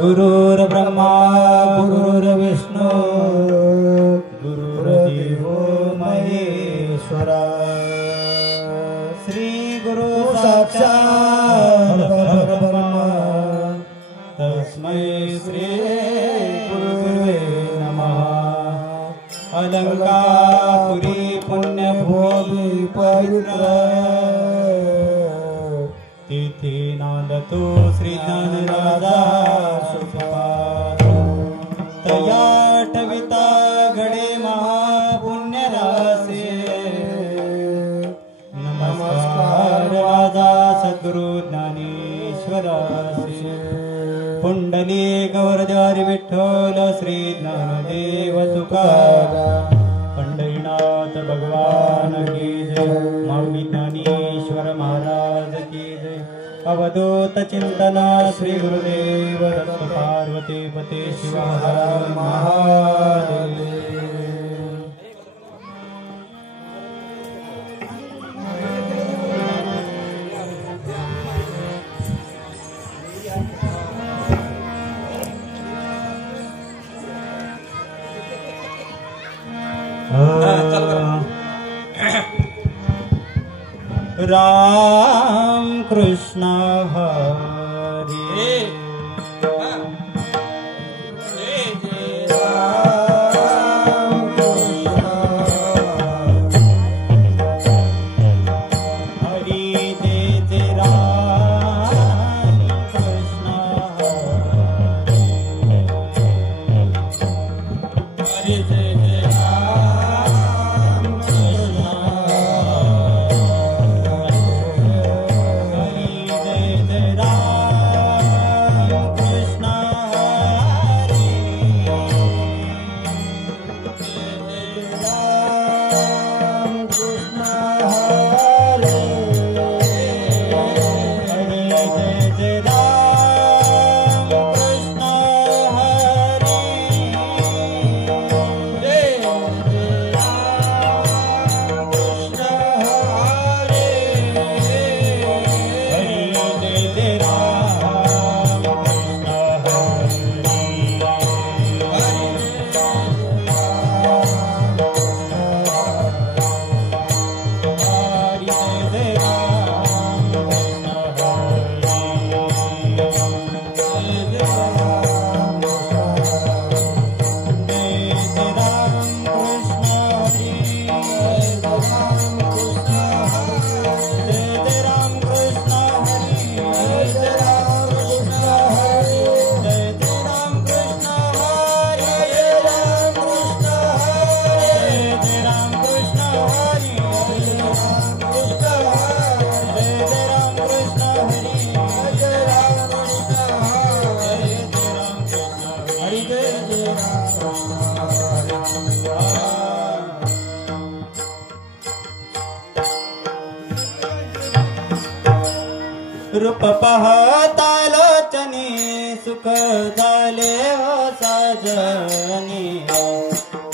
गुरुर्ब्रह्मा गुरुर्विष्णू गुरुर्देवो महेश्वरा श्री गुरु साक्षात् परब्रह्म तस्मै श्री गुरुवे नमः। अलंकापुरी पुण्यभूमि पवित्र तिथी नांदतो श्री ज्ञानराजा सुखपाद तया ठविता घडे महापुण्यरासे। नमस्कार राजा सद्गुरु ज्ञानेश्वरासे। पुंडली गौरद्वारी विठ्ठल श्री ज्ञानदेव तुकाराम पंढरीनाथ भगवान की जय। माऊली ज्ञानेश्वर महाराज की जय। अवधूत चिंतना श्री गुरुदेव दत्त पार्वती पते शिव हर महादेव। राम कृष्ण हरे रूप पाहता लोचनी सुख झाले हो साजनी।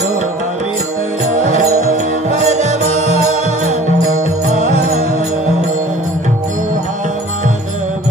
तो विठ्ठल बलवान तू हा माधव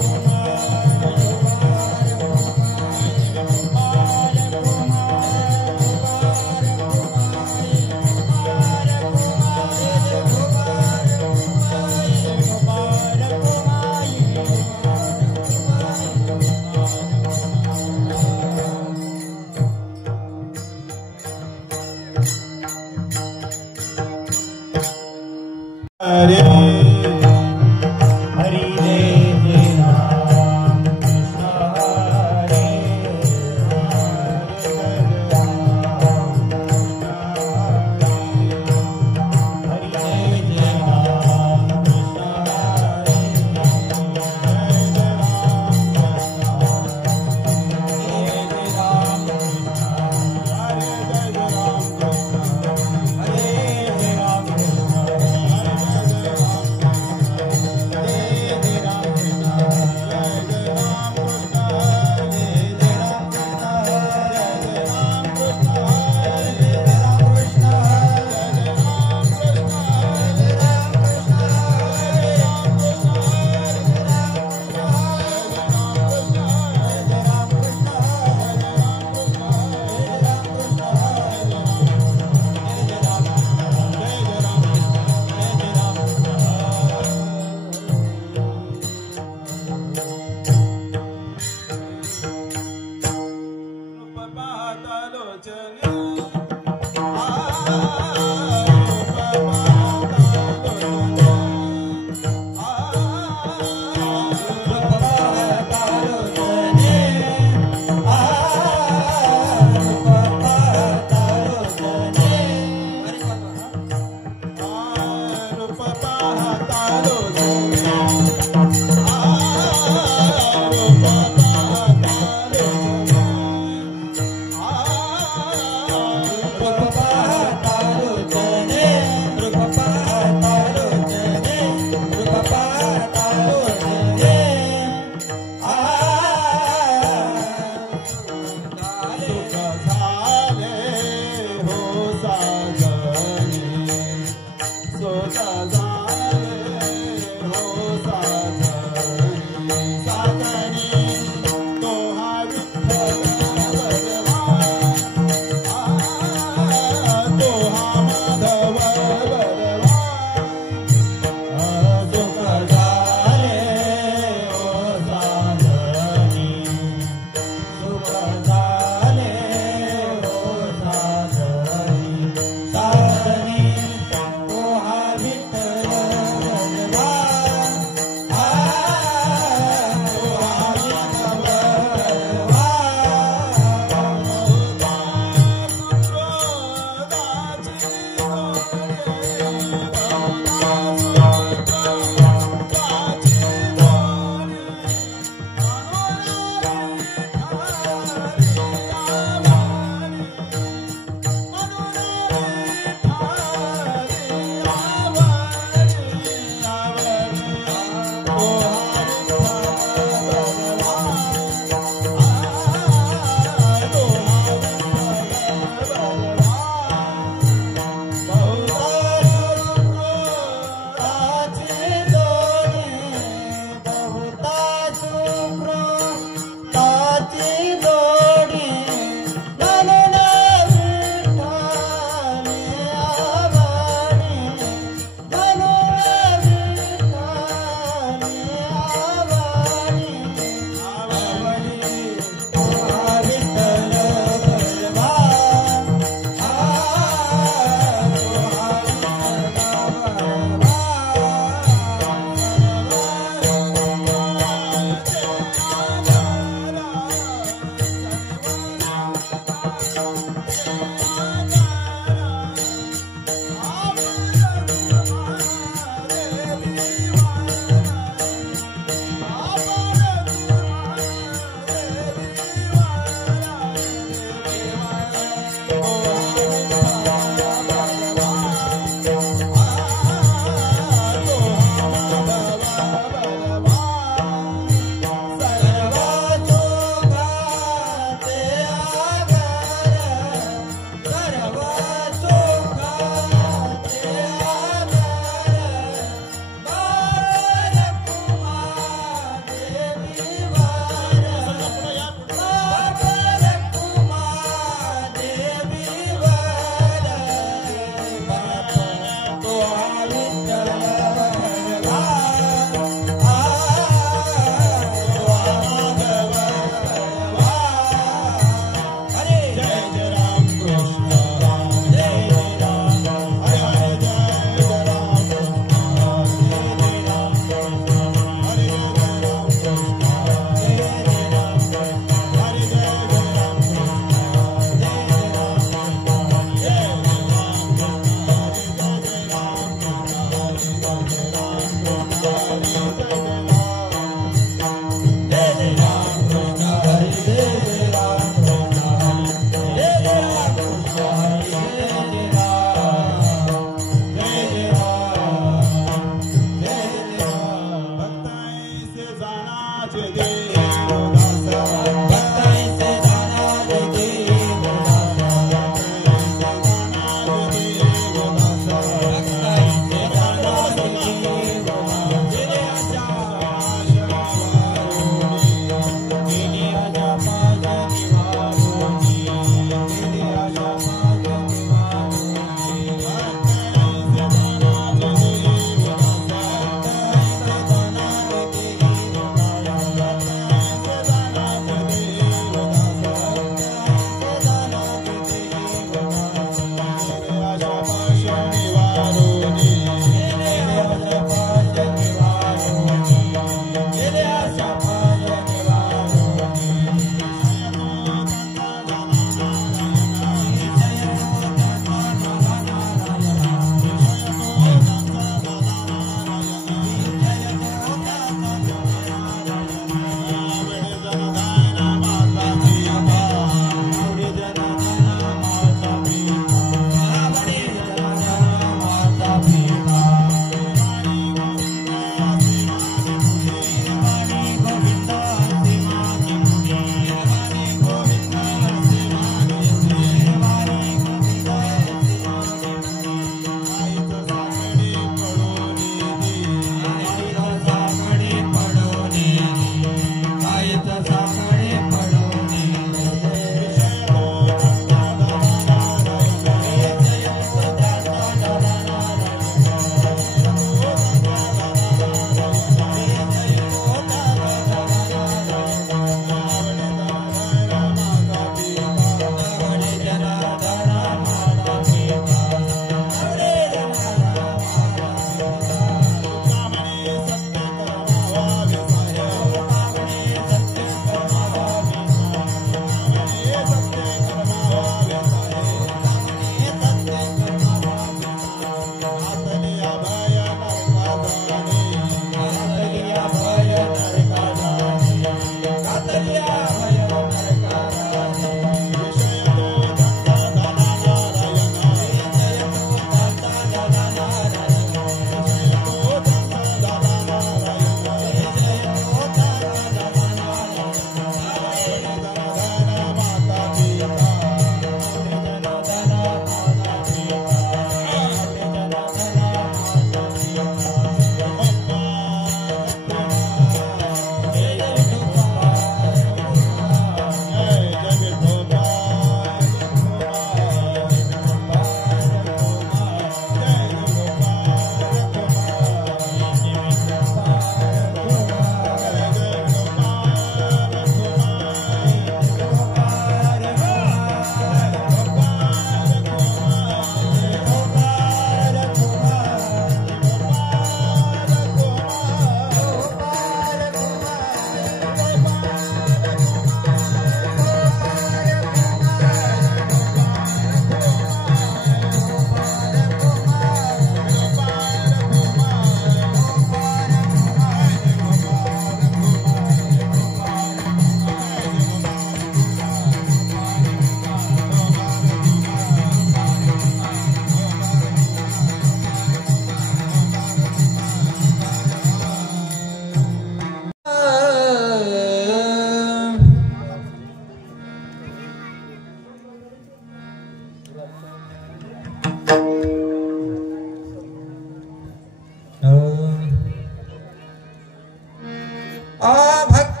भक्त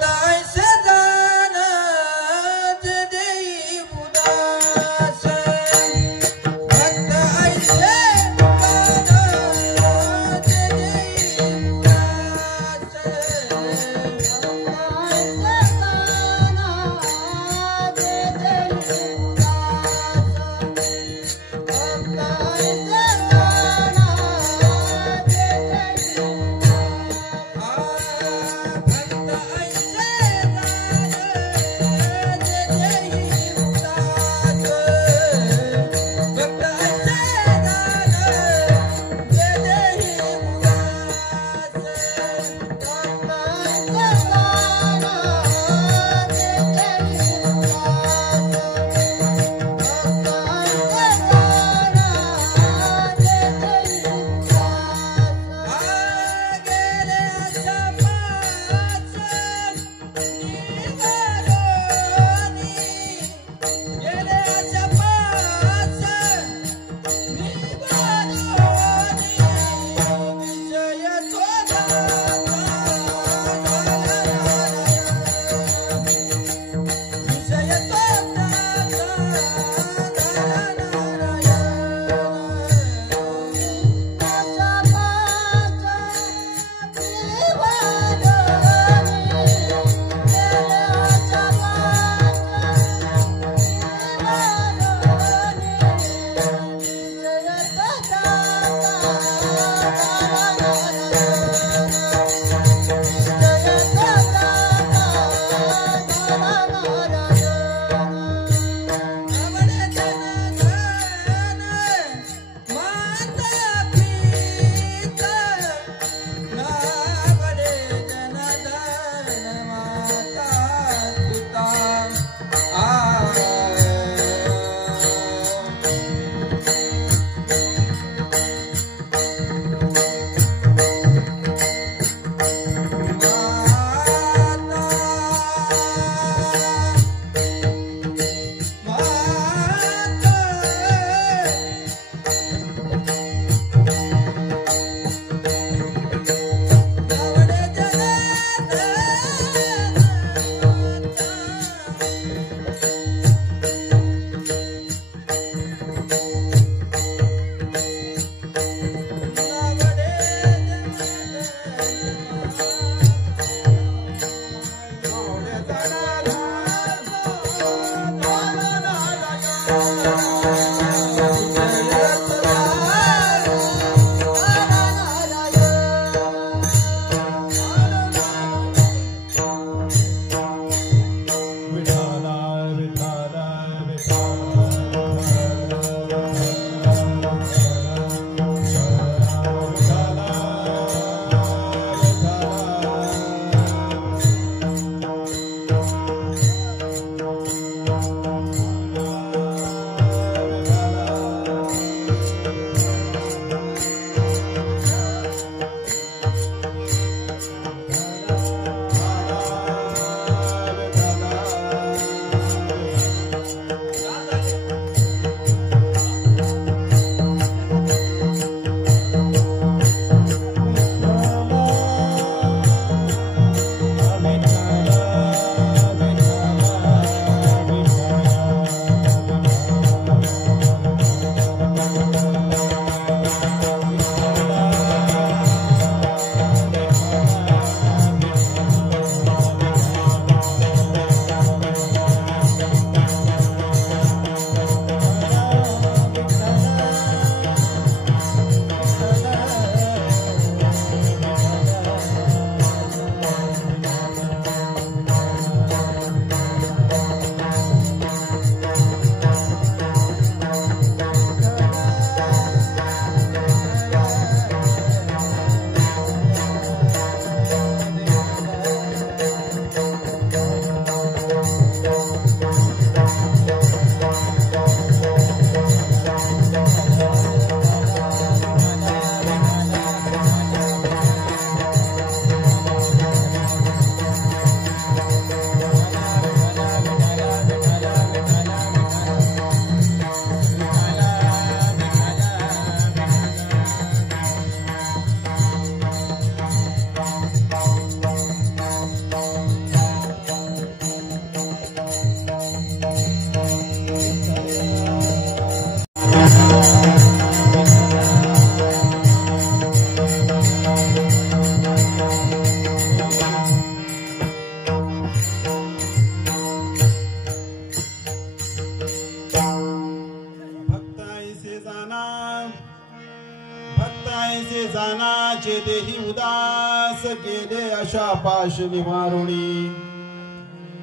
देही उदास केले अशा पाश निवारुणी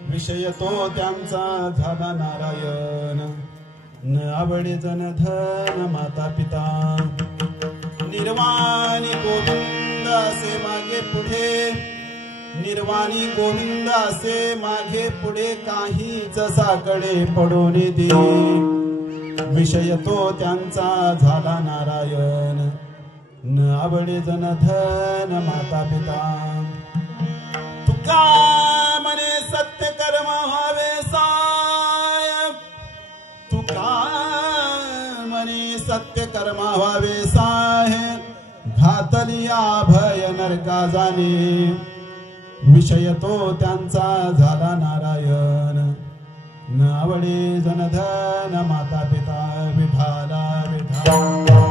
विषय तो त्यांचा झाला नारायण न आवडे जन धन माता पिता निर्वाणी गोविंद असे मागे पुढे निर्वाणी गोविंद असे मागे पुढे काहीच साकडे पडून दे विषय तो त्यांचा झाला नारायण न आवडे जन धन माता पिता तुका म्हणे सत्य कर्म व्हावे साय तुका म्हणे सत्य कर्म व्हावे साय घातलिया भय नरका जाणे विषय तो त्यांचा झाला नारायण न आवडे जनधन माता पिता विठाला विठाला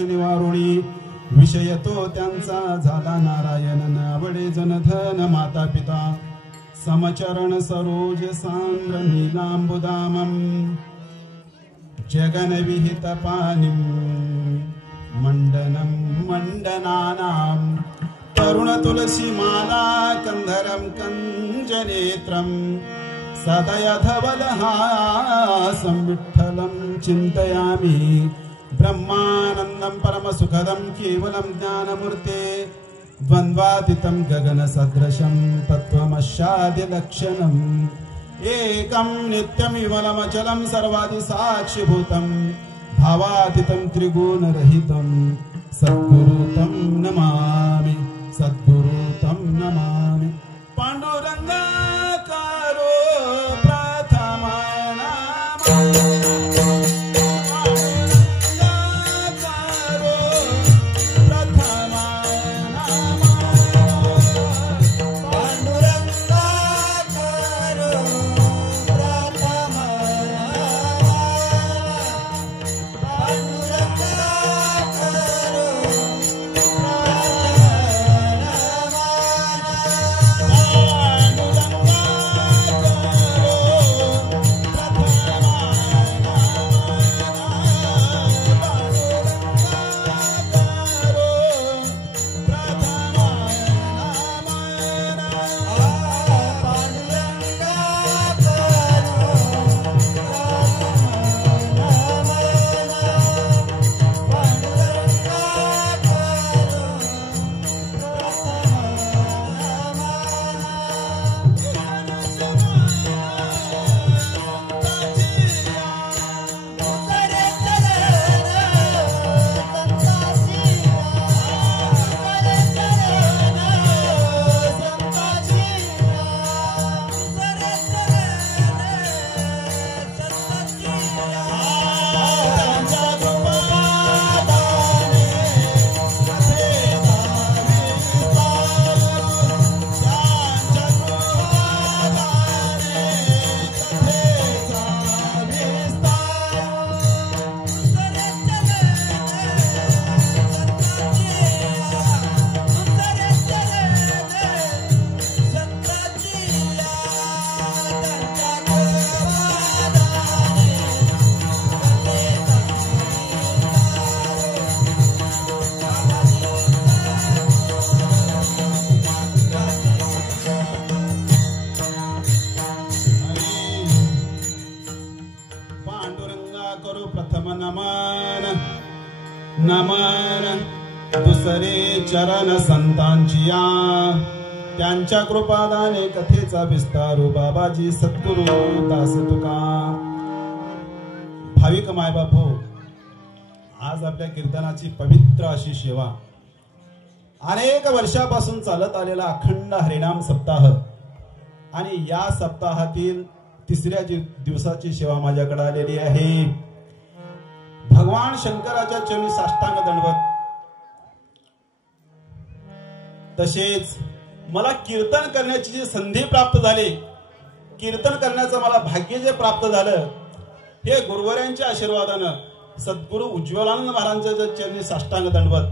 निवारुणी विषय तो त्यांचा झाला नारायण नावडे जनधन माता पिता समचरण सरोज सांद्र नीलांबुदामं जगन विहित पानिं मंडनं मंडनानां तरुण तुलसी माला कंधरं कंजनेत्रं सदयधवलहासं विठ्ठलं चिन्तयामि ब्रह्मानंदं परमसुखदं केवलं ज्ञानमूर्ते द्वन्द्वातीतं गगनसदृशं तत्त्वमस्यादिलक्षणम् एकं नित्यमिमलमचलं सर्वादिसाक्षिभूतं भावातीतं त्रिगुणरहितं सद्गुरुतं नमामि सद्गुरुतं नमामि पांडुरंगाकारो प्रथमा सर्वप्रथम नमन नमन दुसरे चरण संतांची या त्यांच्या कृपादाने कथेचा विस्तारू बाबाजी सद्गुरु दास तुका भाविक मायबाप हो, आज आपल्या कीर्तनाची पवित्र अशी सेवा अनेक वर्षापासून चालत आलेला अखंड हरिनाम सप्ताह आणि या सप्ताहातील तिसऱ्या दिवसाची सेवा माझ्याकडे आलेली आहे. भगवान शंकराच्या चरणी साष्टांग दंडवत. तसेच मला कीर्तन करण्याची जी संधी प्राप्त झाली, कीर्तन करण्याचं मला भाग्य जे प्राप्त झालं, हे गुरुवरांच्या आशीर्वादानं सद्गुरु उज्ज्वलानंद महाराजांच्या चरणी साष्टांग दंडवत.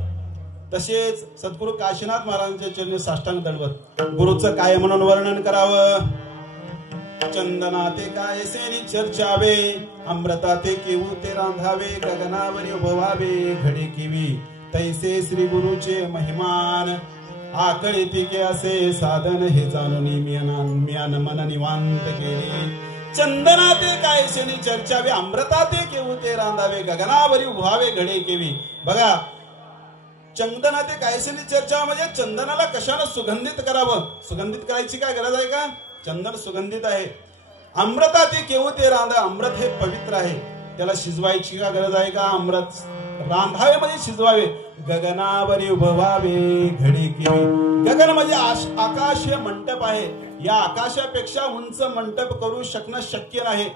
तसेच सद्गुरु काशीनाथ महाराजांच्या चरणी साष्टांग दंडवत. गुरुचं काय म्हणून वर्णन करावं. चंदना ते काय सेनी चर्चावे, अमृता ते केवू ते रांधावे, गगनावरी उभवावे घडी किवी, तैसे श्री गुरुचे महिमान. आकळे तिके असे साधन हे जाणून म्यान मन निवांत केले. चंदना ते काय सेनी चर्चावे, अमृता ते केवू ते रांधावे, गगनावरी उभवावे घडी किवी. बघा, चंदना ते कायसेनी चर्चा म्हणजे चंदनाला कशाने सुगंधित करावं. सुगंधित करायची काय गरज आहे का. चंदन सुगंधित आहे. अमृता ते केवू ते रांधा, अमृत हे पवित्र आहे, त्याला शिजवायची का गरज आहे का. अमृत रांधावे म्हणजे शिजवावे. गगनावरी उभवावे घडी केवी. गगन म्हणजे आकाश हे मंडप आहे. या आकाशापेक्षा उंच मंडप करू शकणं शक्य नाही.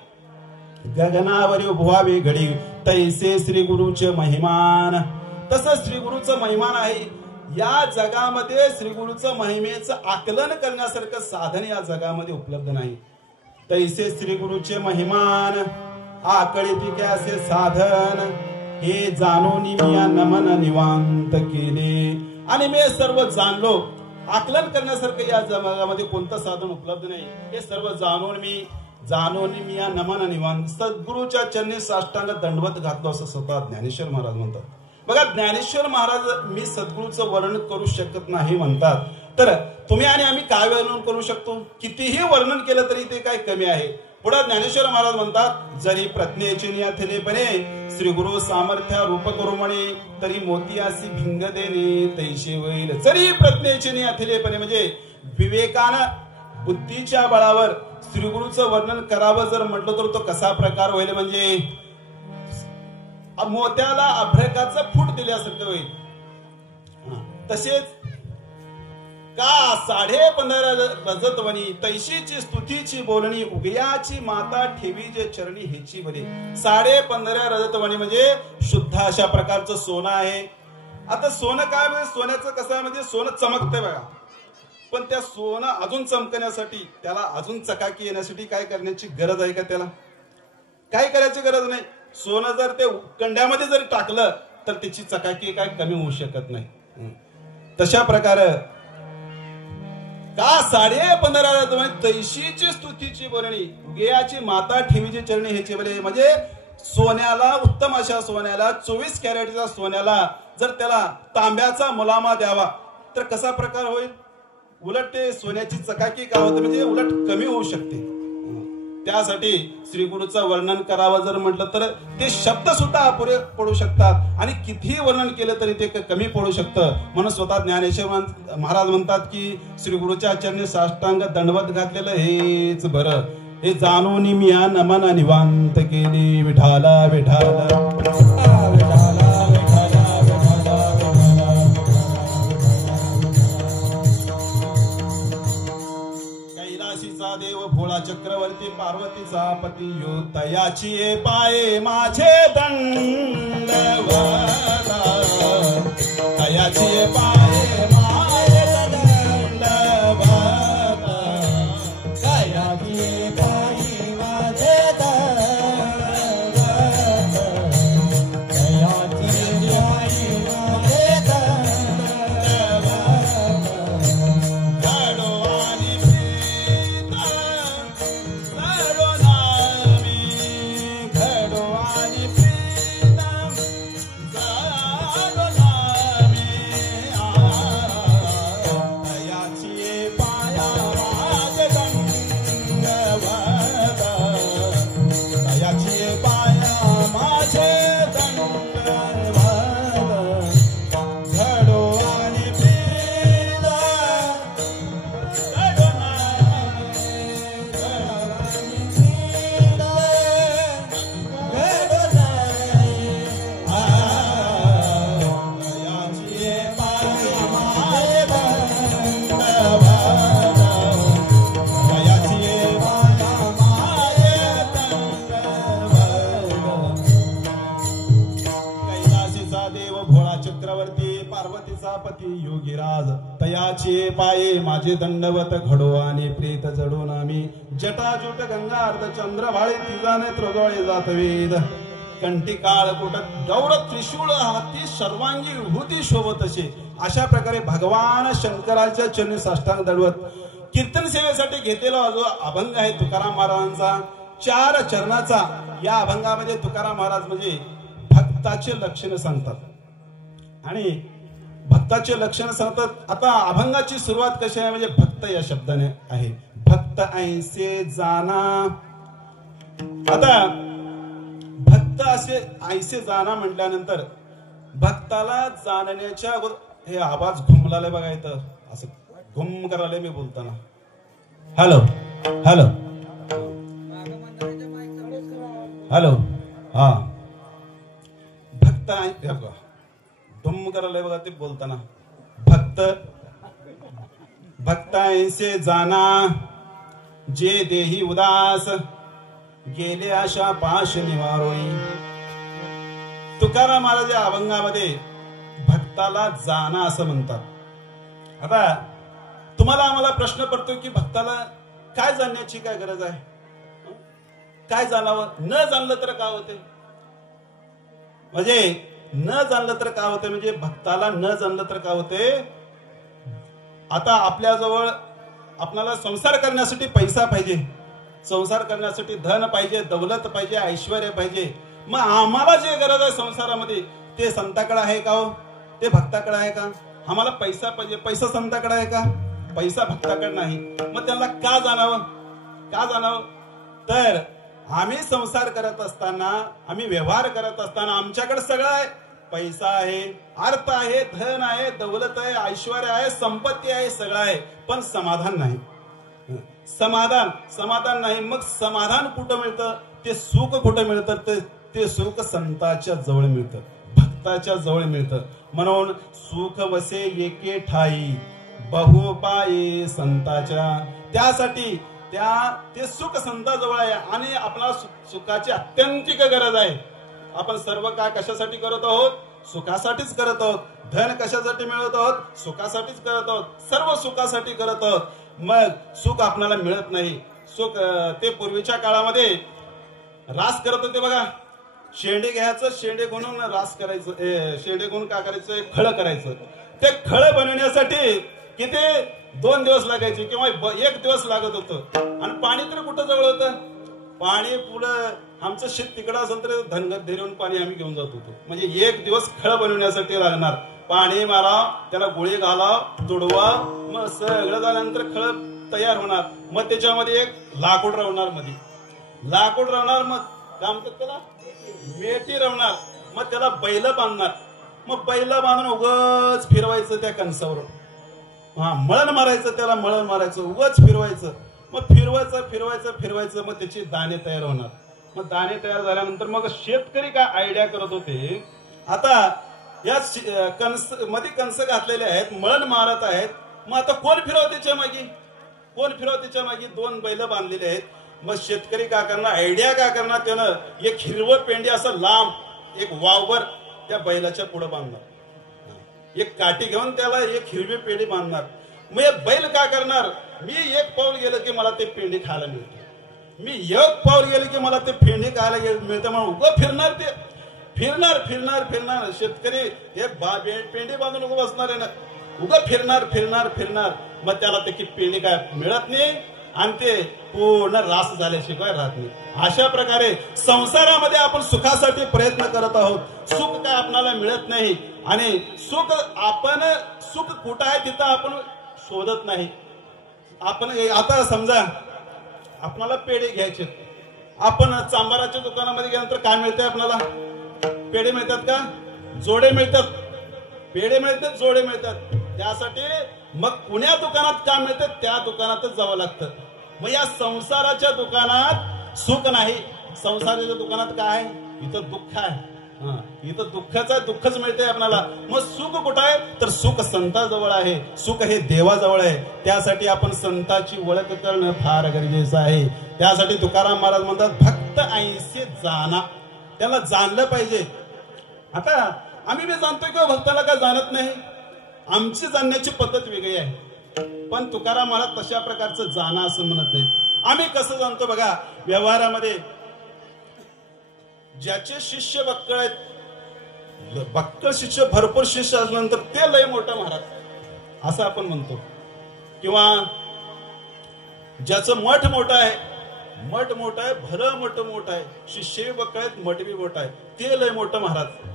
गगनावरी उभवावे घडी, तैसे श्री गुरुचे महिमान. तसं श्री गुरुचं महिमान आहे. या जगामध्ये श्री गुरुचं महिमेचं आकलन करण्यासारखं साधन या जगामध्ये उपलब्ध नाही. तैसे श्री गुरुचे महिमान, आकळे तिके असे साधन, हे जाणून मी नमन निवांत केले. आणि मी सर्व जाणलो. आकलन करण्यासारखं या जगामध्ये कोणतं साधन उपलब्ध नाही. हे सर्व जाणून मी नमन निवांत सद्गुरूच्या चरणी साष्टांग दंडवत घातलो, असं स्वतः ज्ञानेश्वर महाराज म्हणतात. बघा, ज्ञानेश्वर महाराज मी सद्गुरूचं वर्णन करू शकत नाही म्हणतात. तर तुम्ही आणि आम्ही काय वर्णन करू शकतो. कितीही वर्णन केलं तरी ते काय कमी आहे. पुढे ज्ञानेश्वर महाराज म्हणतात, जरी प्रज्ञेचे नियथलेपणे श्री गुरु सामर्थ्य रूप करू म्हणे, तरी मोतियासी भिंग देणे तैसे होईल. जरी प्रज्ञेचे नियथलेपणे म्हणजे विवेकानं बुद्धीच्या बळावर श्री गुरुचं वर्णन करावं जर म्हटलं तर तो कसा प्रकार होईल. म्हणजे मोत्याला अभ्रकाचं फूट दिल्यासारखं होईल. तसेच का 15.5 रजतवणी, तैशीची स्तुतीची बोलणी, उगयाची माता ठेवी जे चरणी हेची बरे. 15.5 रजतवणी म्हणजे शुद्ध अशा प्रकारचं सोनं आहे. आता सोनं काय म्हणजे सोन्याचं कसं आहे, म्हणजे सोनं चमकतंय बघा, पण त्या सोनं अजून चमकण्यासाठी, त्याला अजून चकाकी येण्यासाठी काय करण्याची गरज आहे का. त्याला काय करायची गरज नाही. सोनं जर ते कंड्यामध्ये जरी टाकलं तर त्याची चकाकी काय कमी होऊ शकत नाही. तशा प्रकारे का 15.5 तैशीची स्तुतीची बोलणी, उगयाची माता ठेवीची चरणी ह्याची बोले. म्हणजे सोन्याला, उत्तम अशा सोन्याला, 24 कॅरेटच्या सोन्याला जर त्याला तांब्याचा मुलामा द्यावा तर कसा प्रकार होईल. उलट ते सोन्याची चकाकी काय होते, म्हणजे उलट कमी होऊ शकते. त्यासाठी श्री गुरुचं वर्णन करावं जर म्हटलं तर ते शब्द सुद्धा अपुरे पडू शकतात आणि कितीही वर्णन केलं तरी ते कमी पडू शकतं. म्हणून स्वतः ज्ञानेश्वर महाराज म्हणतात की श्री गुरुच्या चरणी साष्टांग दंडवत घातलेलं हेच बरं, हे जाणून मी नमन निवांत केली. विठाला विठाला देव भोळा चक्रवर्ती पार्वतीचा पती यो, तयाची पाये माझे दंडवता, तयाची पाये माझे दंडवता, तयाची पाये माझे दंडवता, तयाची पाये माझे दंडवता. प्रजापती योगीराज तयाचे पाये माझे दंडवत घडो आणि प्रीत जडून आम्ही जटाजूट गंगा अर्ध चंद्र भाळे तिजाने त्रोजोळे जात वेद कंठी काळ कुटत गौर त्रिशूळ हाती सर्वांगी विभूती शोभतसे. अशा प्रकारे भगवान शंकराच्या चरणी साष्टांग दंडवत कीर्तन सेवेसाठी घेतलेला जो अभंग आहे तुकाराम महाराजांचा 4 चरणाचा. या अभंगामध्ये तुकाराम महाराज म्हणजे भक्ताचे लक्षण सांगतात आणि भक्ताचे लक्षण सांगतात. आता अभंगाची सुरुवात कशी आहे म्हणजे भक्त या शब्दाने आहे. भक्त ऐसे जाना. आता भक्त असे ऐसे जाना म्हटल्यानंतर भक्ताला जाणण्याच्या अगोदर हे आवाज घुमलाय बघा इथं असं घुम करायला मी बोलताना. हॅलो हॅलो हॅलो हा भक्त धुम करायला बघा ते बोलताना. भक्त ऐसे जाना जे देही उदास गेले आशा पाश निवारोळी. तुकाराम महाराज या अभंगामध्ये भक्ताला जाना असं म्हणतात. आता तुम्हाला आम्हाला प्रश्न पडतो की भक्ताला काय जाणण्याची काय गरज आहे. काय जाणावं. न जाणलं तर काय होते म्हणजे न जाणलं तर काय होते म्हणजे भक्ताला न जाणलं तर काय होते. आता आपल्याजवळ आपल्याला संसार करण्यासाठी पैसा पाहिजे, संसार करण्यासाठी धन पाहिजे, दौलत पाहिजे, ऐश्वर्य पाहिजे. मग आम्हाला जे गरज आहे संसारामध्ये ते संताकडे आहे का हो, ते भक्ताकडे आहे का. आम्हाला पैसा पाहिजे, पैसा संताकडे आहे का, पैसा भक्ताकडे नाही. मग त्यांना का जाणावं, का जाणावं. तर आम्ही संसार करत असताना, आम्ही व्यवहार करत असताना आमच्याकडे सगळं आहे. पैसा आहे, अर्थ आहे, धन आहे, दौलत आहे, ऐश्वर्य आहे, संपत्ती आहे, सगळं आहे, पण समाधान नाही. समाधान नाही. मग समाधान कुठं मिळतं, ते सुख कुठं मिळतं, ते सुख संताच्या जवळ मिळतं, भक्ताच्या जवळ मिळतं. म्हणून सुख वसे एके ठाई बहु पाये संताच्या. त्यासाठी ते सुख संताजवळ आहे आणि आपला सुखाची अत्यंतिक गरज आहे. आपण सर्व काय कशासाठी करत आहोत, सुखासाठीच करत आहोत. धन कशासाठी मिळवत आहोत, सुखासाठीच करत आहोत. सर्व सुखासाठी करत आहोत. मग सुख आपल्याला मिळत नाही. सुख ते पूर्वीच्या काळामध्ये रास करत होते बघा. शेंडे घ्यायचं, शेंडे गुणून रास करायचं, शेंडे गुणून काय करायचं, खळ करायचं. ते खळ बनवण्यासाठी किती 2 दिवस लागायचे किंवा 1 दिवस लागत होतं. आणि पाणी तर कुठं जवळ होतं, पाणी पुढं आमचं शेत तिकडं असेल तर धनगर धैर्यवून पाणी आम्ही घेऊन जात होतो. म्हणजे 1 दिवस खळ बनवण्यासाठी लागणार. पाणी माराव, त्याला गोळी घालाव, तुडवा, मग सगळं झाल्यानंतर खळ तयार होणार. मग त्याच्यामध्ये एक लाकूड राहणार, मध्ये लाकूड राहणार. मग काय म्हणतात त्याला, मेटी राहणार. मग त्याला बैल बांधणार. मग बैल बांधून उगाच फिरवायचं त्या कणसावर. मळण मारायचं, त्याला मळण मारायचं, उगाच फिरवायचं. मग फिरवायचं मग त्याचे दाणे तयार होणार. मग दाणे तयार झाल्यानंतर मग शेतकरी काय आयडिया करत होते, आता या मध्ये कणस घातलेले आहेत, मळण मारत आहेत. मग आता कोण फिरव त्याच्या मागे 2 बैल बांधलेले आहेत. मग शेतकरी काय करणार, आयडिया काय करणार, त्यानं एक हिरवं पेंडी असं लांब एक वावभर त्या बैलाच्या पुढे बांधणार. एक काठी घेऊन त्याला एक हिरवी पेंडी बांधणार. मग एक बैल काय करणार, मी 1 पाऊल गेलं की मला ते पेंडी खायला मिळते, मी 1 पाऊल गेलं की मला ते पेंडी खायला मिळते म्हणून उगं फिरणार. ते फिरणार. शेतकरी हे पेंडी बांधून उगं बसणार आहे ना, उगं फिरणार. मग त्याला त्याची पेंडी काय मिळत नाही आणि ते पूर्ण रास झाल्याशिवाय राहत नाही. अशा प्रकारे संसारामध्ये आपण सुखासाठी प्रयत्न करत आहोत, सुख काय आपल्याला मिळत नाही. आणि सुख कुठं आहे तिथं आपण शोधत नाही. आपण आता समजा आपल्याला पेढे घ्यायचे, आपण चांबाराच्या दुकानामध्ये गेल्यानंतर काय मिळते आपल्याला, पेढे मिळतात का, जोडे मिळतात. पेढे मिळतात, जोडे मिळतात. त्यासाठी मग पुण्या दुकानात काय मिळतं, त्या दुकानातच जावं लागतं. मग या संसाराच्या दुकानात सुख नाही, संसाराच्या दुकानात काय आहे, इथं दुःख आहे. इथं दुःखच मिळते आपल्याला. मग सुख कुठं आहे, तर सुख संताजवळ आहे, सुख हे देवाजवळ आहे. त्यासाठी आपण संताची ओळख करणं फार गरजेचं आहे. त्यासाठी तुकाराम महाराज म्हणतात, भक्त ऐसे जाना. त्याला जाणलं पाहिजे. आता आम्ही जाणतोय किंवा भक्ताला काय जाणत नाही. आमची जाणण्याची पद्धत वेगळी आहे, पण तुकाराम महाराज तशा प्रकारचं जाणं असं म्हणत नाही. आम्ही कसं जाणतो बघा, व्यवहारामध्ये ज्याचे शिष्य बक्कळ आहेत, बक्कळ शिष्य भरपूर शिष्य असल्यानंतर ते लय मोठा महाराज असं आपण म्हणतो. किंवा ज्याचं मठ मोठं आहे, मठ मोठं आहे, भलं मठ मोठं आहे, शिष्य बक्कळ आहेत, मठ बी मोठा आहे, ते लय मोठं महाराज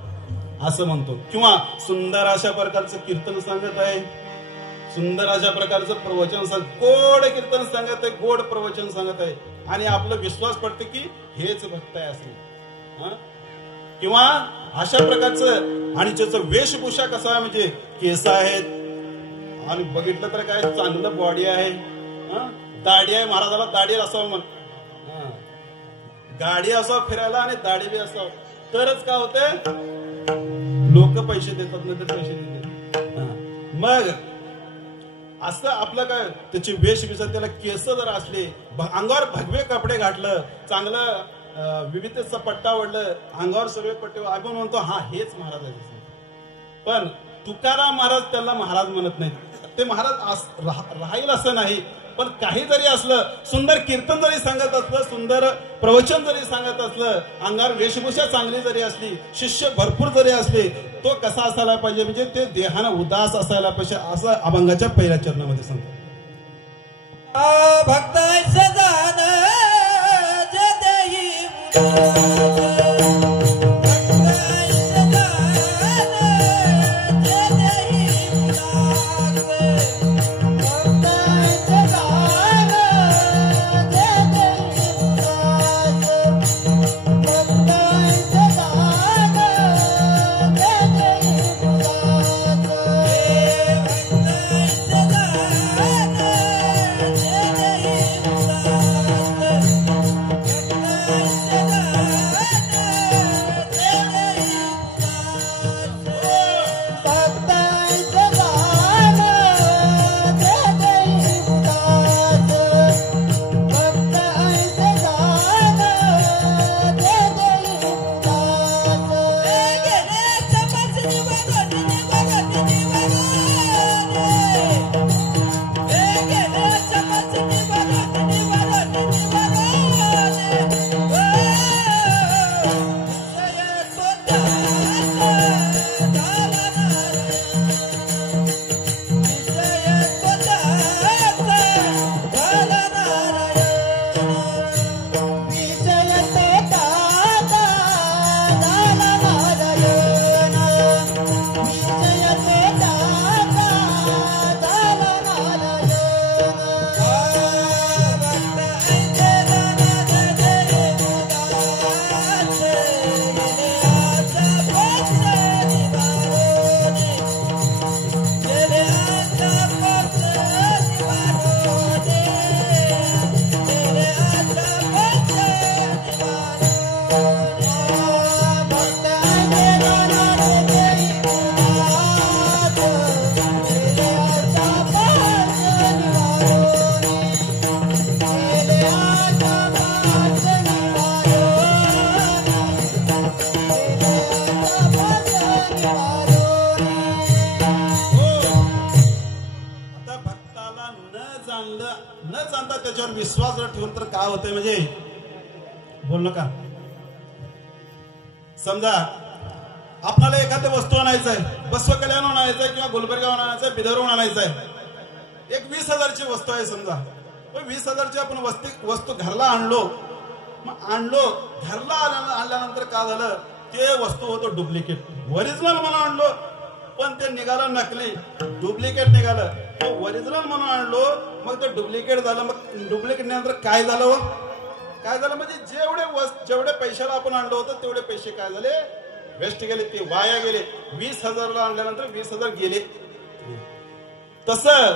असं म्हणतो. किंवा सुंदर अशा प्रकारचं कीर्तन सांगत आहे, सुंदर अशा प्रकारचं प्रवचन गोड कीर्तन सांगत आहे, गोड प्रवचन सांगत आहे, आणि आपला विश्वास पडते की हेच भक्त आहे असं. किंवा अशा प्रकारचं, आणि त्याचं वेशभूषा कसा आहे, म्हणजे केस आहेत, आणि बघितलं तर काय चांगलं बॉडी आहे, दाढी आहे, महाराजाला दाढी असावं म्हण, गाडी असावं फिरायला आणि दाढी बी असावं, तरच काय होते, लोक पैसे देतात, नाही तर पैसे देतात. मग असं आपलं काय, त्याची वेशभूषा, त्याला केस जर असले, अंगावर भगवे कपडे घातलं, चांगलं विविधतेचा पट्टा ओढलं, अंगावर सगळे पट्टे, आपण म्हणतो हा हेच महाराज आहे. पण तुकाराम महाराज त्याला महाराज म्हणत नाही. ते महाराज राहील असं नाही, पण काही जरी असलं, सुंदर कीर्तन जरी सांगत असलं, सुंदर प्रवचन जरी सांगत असलं, अंगावर वेशभूषा चांगली जरी असली, शिष्य भरपूर जरी असले, तो कसा असायला पाहिजे, म्हणजे ते देहानं उदास असायला पाहिजे, असं अभंगाच्या पहिल्या चरणामध्ये सांगतो. भक्त सदान त्याच्यावर विश्वास ठेवून तर काय होतंय, म्हणजे बोल नका. समजा आपल्याला एखादी वस्तू आणायचं आहे, बसव कल्याण आणायचं आहे, किंवा गुलबर्गावरून आणायचं आहे, बिदरवरून आणायचं आहे, एक 20,000ची वस्तू आहे समजा. 20,000ची आपण वस्तू घरला आणलो, मग आणलो घरला आणल्यानंतर काय झालं, ते वस्तू होतं डुप्लिकेट. ओरिजिनल म्हणून आणलो पण ते निघालं नकली, डुप्लिकेट निघालं. ओरिजिनल म्हणून आणलो, मग ते डुप्लिकेट झालं. मग डुप्लिकेट नंतर काय झालं, काय झालं म्हणजे जेवढे पैशाला आपण आणलो होतं तेवढे पैसे काय झाले, वेस्ट गेले, ते वाया गेले. 20,000ला आणल्यानंतर 20,000 गेले. तसं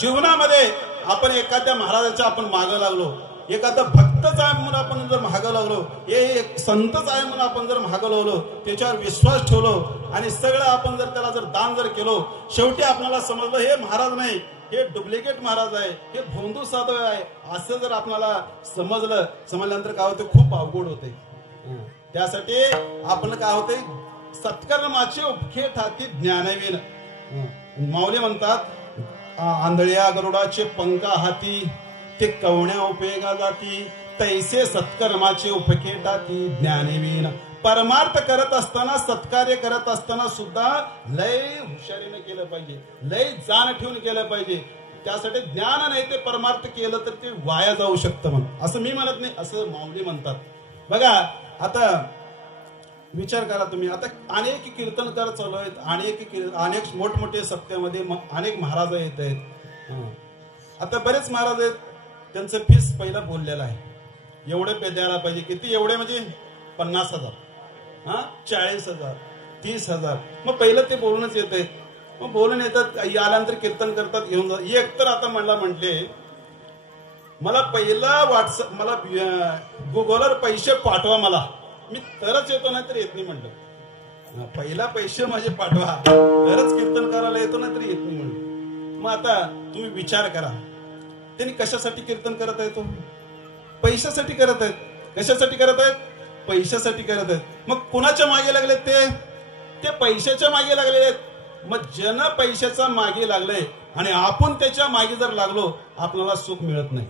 जीवनामध्ये आपण एखाद्या महाराजाच्या आपण मागं लागलो, एखादा भक्तच आहे म्हणून आपण जर मागं लागलो, एक संतच आहे म्हणून आपण जर मागं लागलो, त्याच्यावर विश्वास ठेवलो आणि सगळं आपण जर त्याला जर दान जर केलो, शेवटी आपल्याला समजलं हे महाराज नाही, हे डुप्लिकेट महाराज आहे, हे भोंदू साधू आहे, असं जर आपल्याला समजल्यानंतर काय होते, खूप अवघड होते. त्यासाठी आपण काय होते, सत्कर्माचे उपखे ठाती ज्ञानवीन. माऊली म्हणतात आंधळ्या गरुडाचे पंखा हाती ते कवण्या उपयोगा जाती तैसे सत्कर्माचे उपके टाकी ज्ञानेवीन परमार्थ करत असताना सत्कार्य करत असताना सुद्धा लय हुशारीने केलं पाहिजे लय जाण ठेवून केलं पाहिजे त्यासाठी ज्ञान नाही ते परमार्थ केलं तर ते वाया जाऊ शकतं म्हणून असं मी म्हणत नाही असं माऊली म्हणतात बघा आता विचार करा तुम्ही आता अनेक कीर्तनकार चालू आहेत अनेक मोठमोठे सप्त्यामध्ये अनेक महाराज येत आहेत आता बरेच महाराज आहेत त्यांचं फीस पहिला बोललेलं आहे एवढे पे द्यायला पाहिजे किती एवढे म्हणजे 50,000 40,000 30,000 मग पहिलं ते बोलूनच येत आहेत मग बोलून येतात आल्यानंतर कीर्तन करतात घेऊन जातात एक तर आता मला म्हटले मला पहिला व्हॉट्सअप मला गुगलवर पैसे पाठवा मला मी तरच येतो नाही तर येत नाही म्हणलं पहिला पैसे माझे पाठवा तरच कीर्तन करायला येतो नाही तर येत नाही म्हणलं मग आता तुम्ही विचार करा त्यांनी कशासाठी कीर्तन करत आहे तो पैशासाठी करत आहेत कशासाठी करत आहेत पैशासाठी करत आहेत मग कुणाच्या मागे लागले ते पैशाच्या मागे लागलेले आहेत मग जन पैशाचा मागे लागले आणि आपण त्याच्या मागे जर लागलो आपल्याला सुख मिळत नाही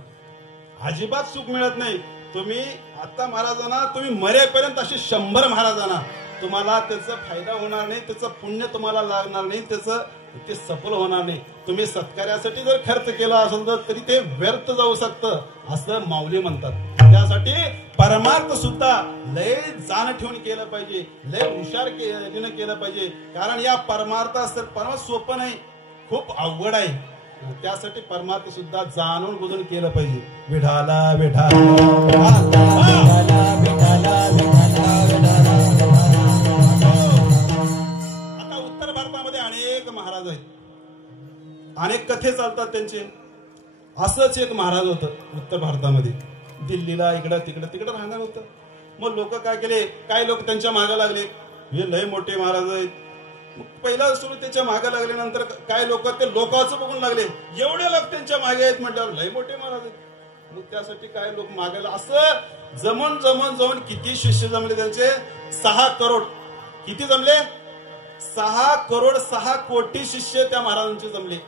अजिबात सुख मिळत नाही तुम्ही आता महाराजांना तुम्ही मरेपर्यंत असे 100 महाराजांना तुम्हाला त्याचा फायदा होणार नाही त्याचं पुण्य तुम्हाला लागणार नाही त्याचं ते सफल होणार नाही तुम्ही सत्कार्यासाठी जर खर्च केला असेल तर तरी ते व्यर्थ जाऊ शकतं असं माऊली म्हणतात त्यासाठी परमार्थ सुद्धा लय जाण ठेवून केलं पाहिजे लय हुशार केलं पाहिजे कारण या परमार्थ परमार्थ सोपं नाही खूप अवघड आहे त्यासाठी परमार्थ सुद्धा जाणून बुजून केलं पाहिजे विठाला विठाला आता उत्तर भारतामध्ये अनेक महाराज आहेत अनेक कथे चालतात त्यांचे असंच एक महाराज होतं उत्तर भारतामध्ये दिल्लीला इकडं तिकडं राहणार होतं मग लोक काय केले काही लोक त्यांच्या मागे लागले हे लय मोठे महाराज आहेत पहिला सुरू त्याच्या मागे लागल्यानंतर काय लोक ते लोकांचं बघून लागले एवढे लोक त्यांच्या मागे आहेत म्हटल्यावर लय मोठे महाराज आहेत मग त्यासाठी काय लोक मागे असं जमून किती शिष्य जमले त्यांचे 6 करोड किती जमले 6 करोड 6 कोटी शिष्य त्या महाराजांचे जमले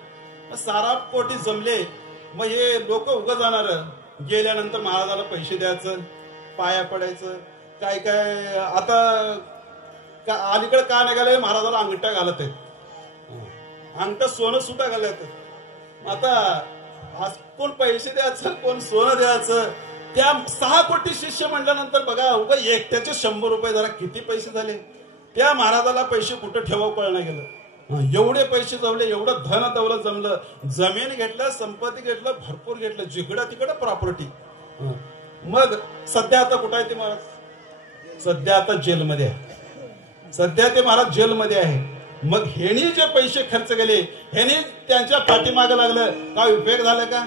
6 कोटी जमले मग हे लोक उगा जाणार गेल्यानंतर महाराजाला पैसे द्यायचं पाया पडायचं काय काय आता अलीकडे का निघाले महाराजाला अंगठ्या घालत आहेत अंगठा सोनं सुद्धा घालत आता कोण पैसे द्यायचं कोण सोनं द्यायचं त्या 6 कोटी शिष्य म्हटल्यानंतर बघा उगा एकट्याचे 100 रुपये जरा किती पैसे झाले त्या महाराजाला पैसे कुठं ठेवावं कळलं गेलं एवढे पैसे जमले एवढं धन दौलत जमलं जमीन घेतलं संपत्ती घेतलं भरपूर घेतलं जिकडं तिकडं प्रॉपर्टी मग सध्या आता कुठं आहे ते महाराज सध्या आता जेलमध्ये आहे सध्या ते महाराज जेलमध्ये आहे मग ह्यानी जे पैसे खर्च केले ह्यानी त्यांच्या पाठीमागे लागलं काय उपयोग झाला का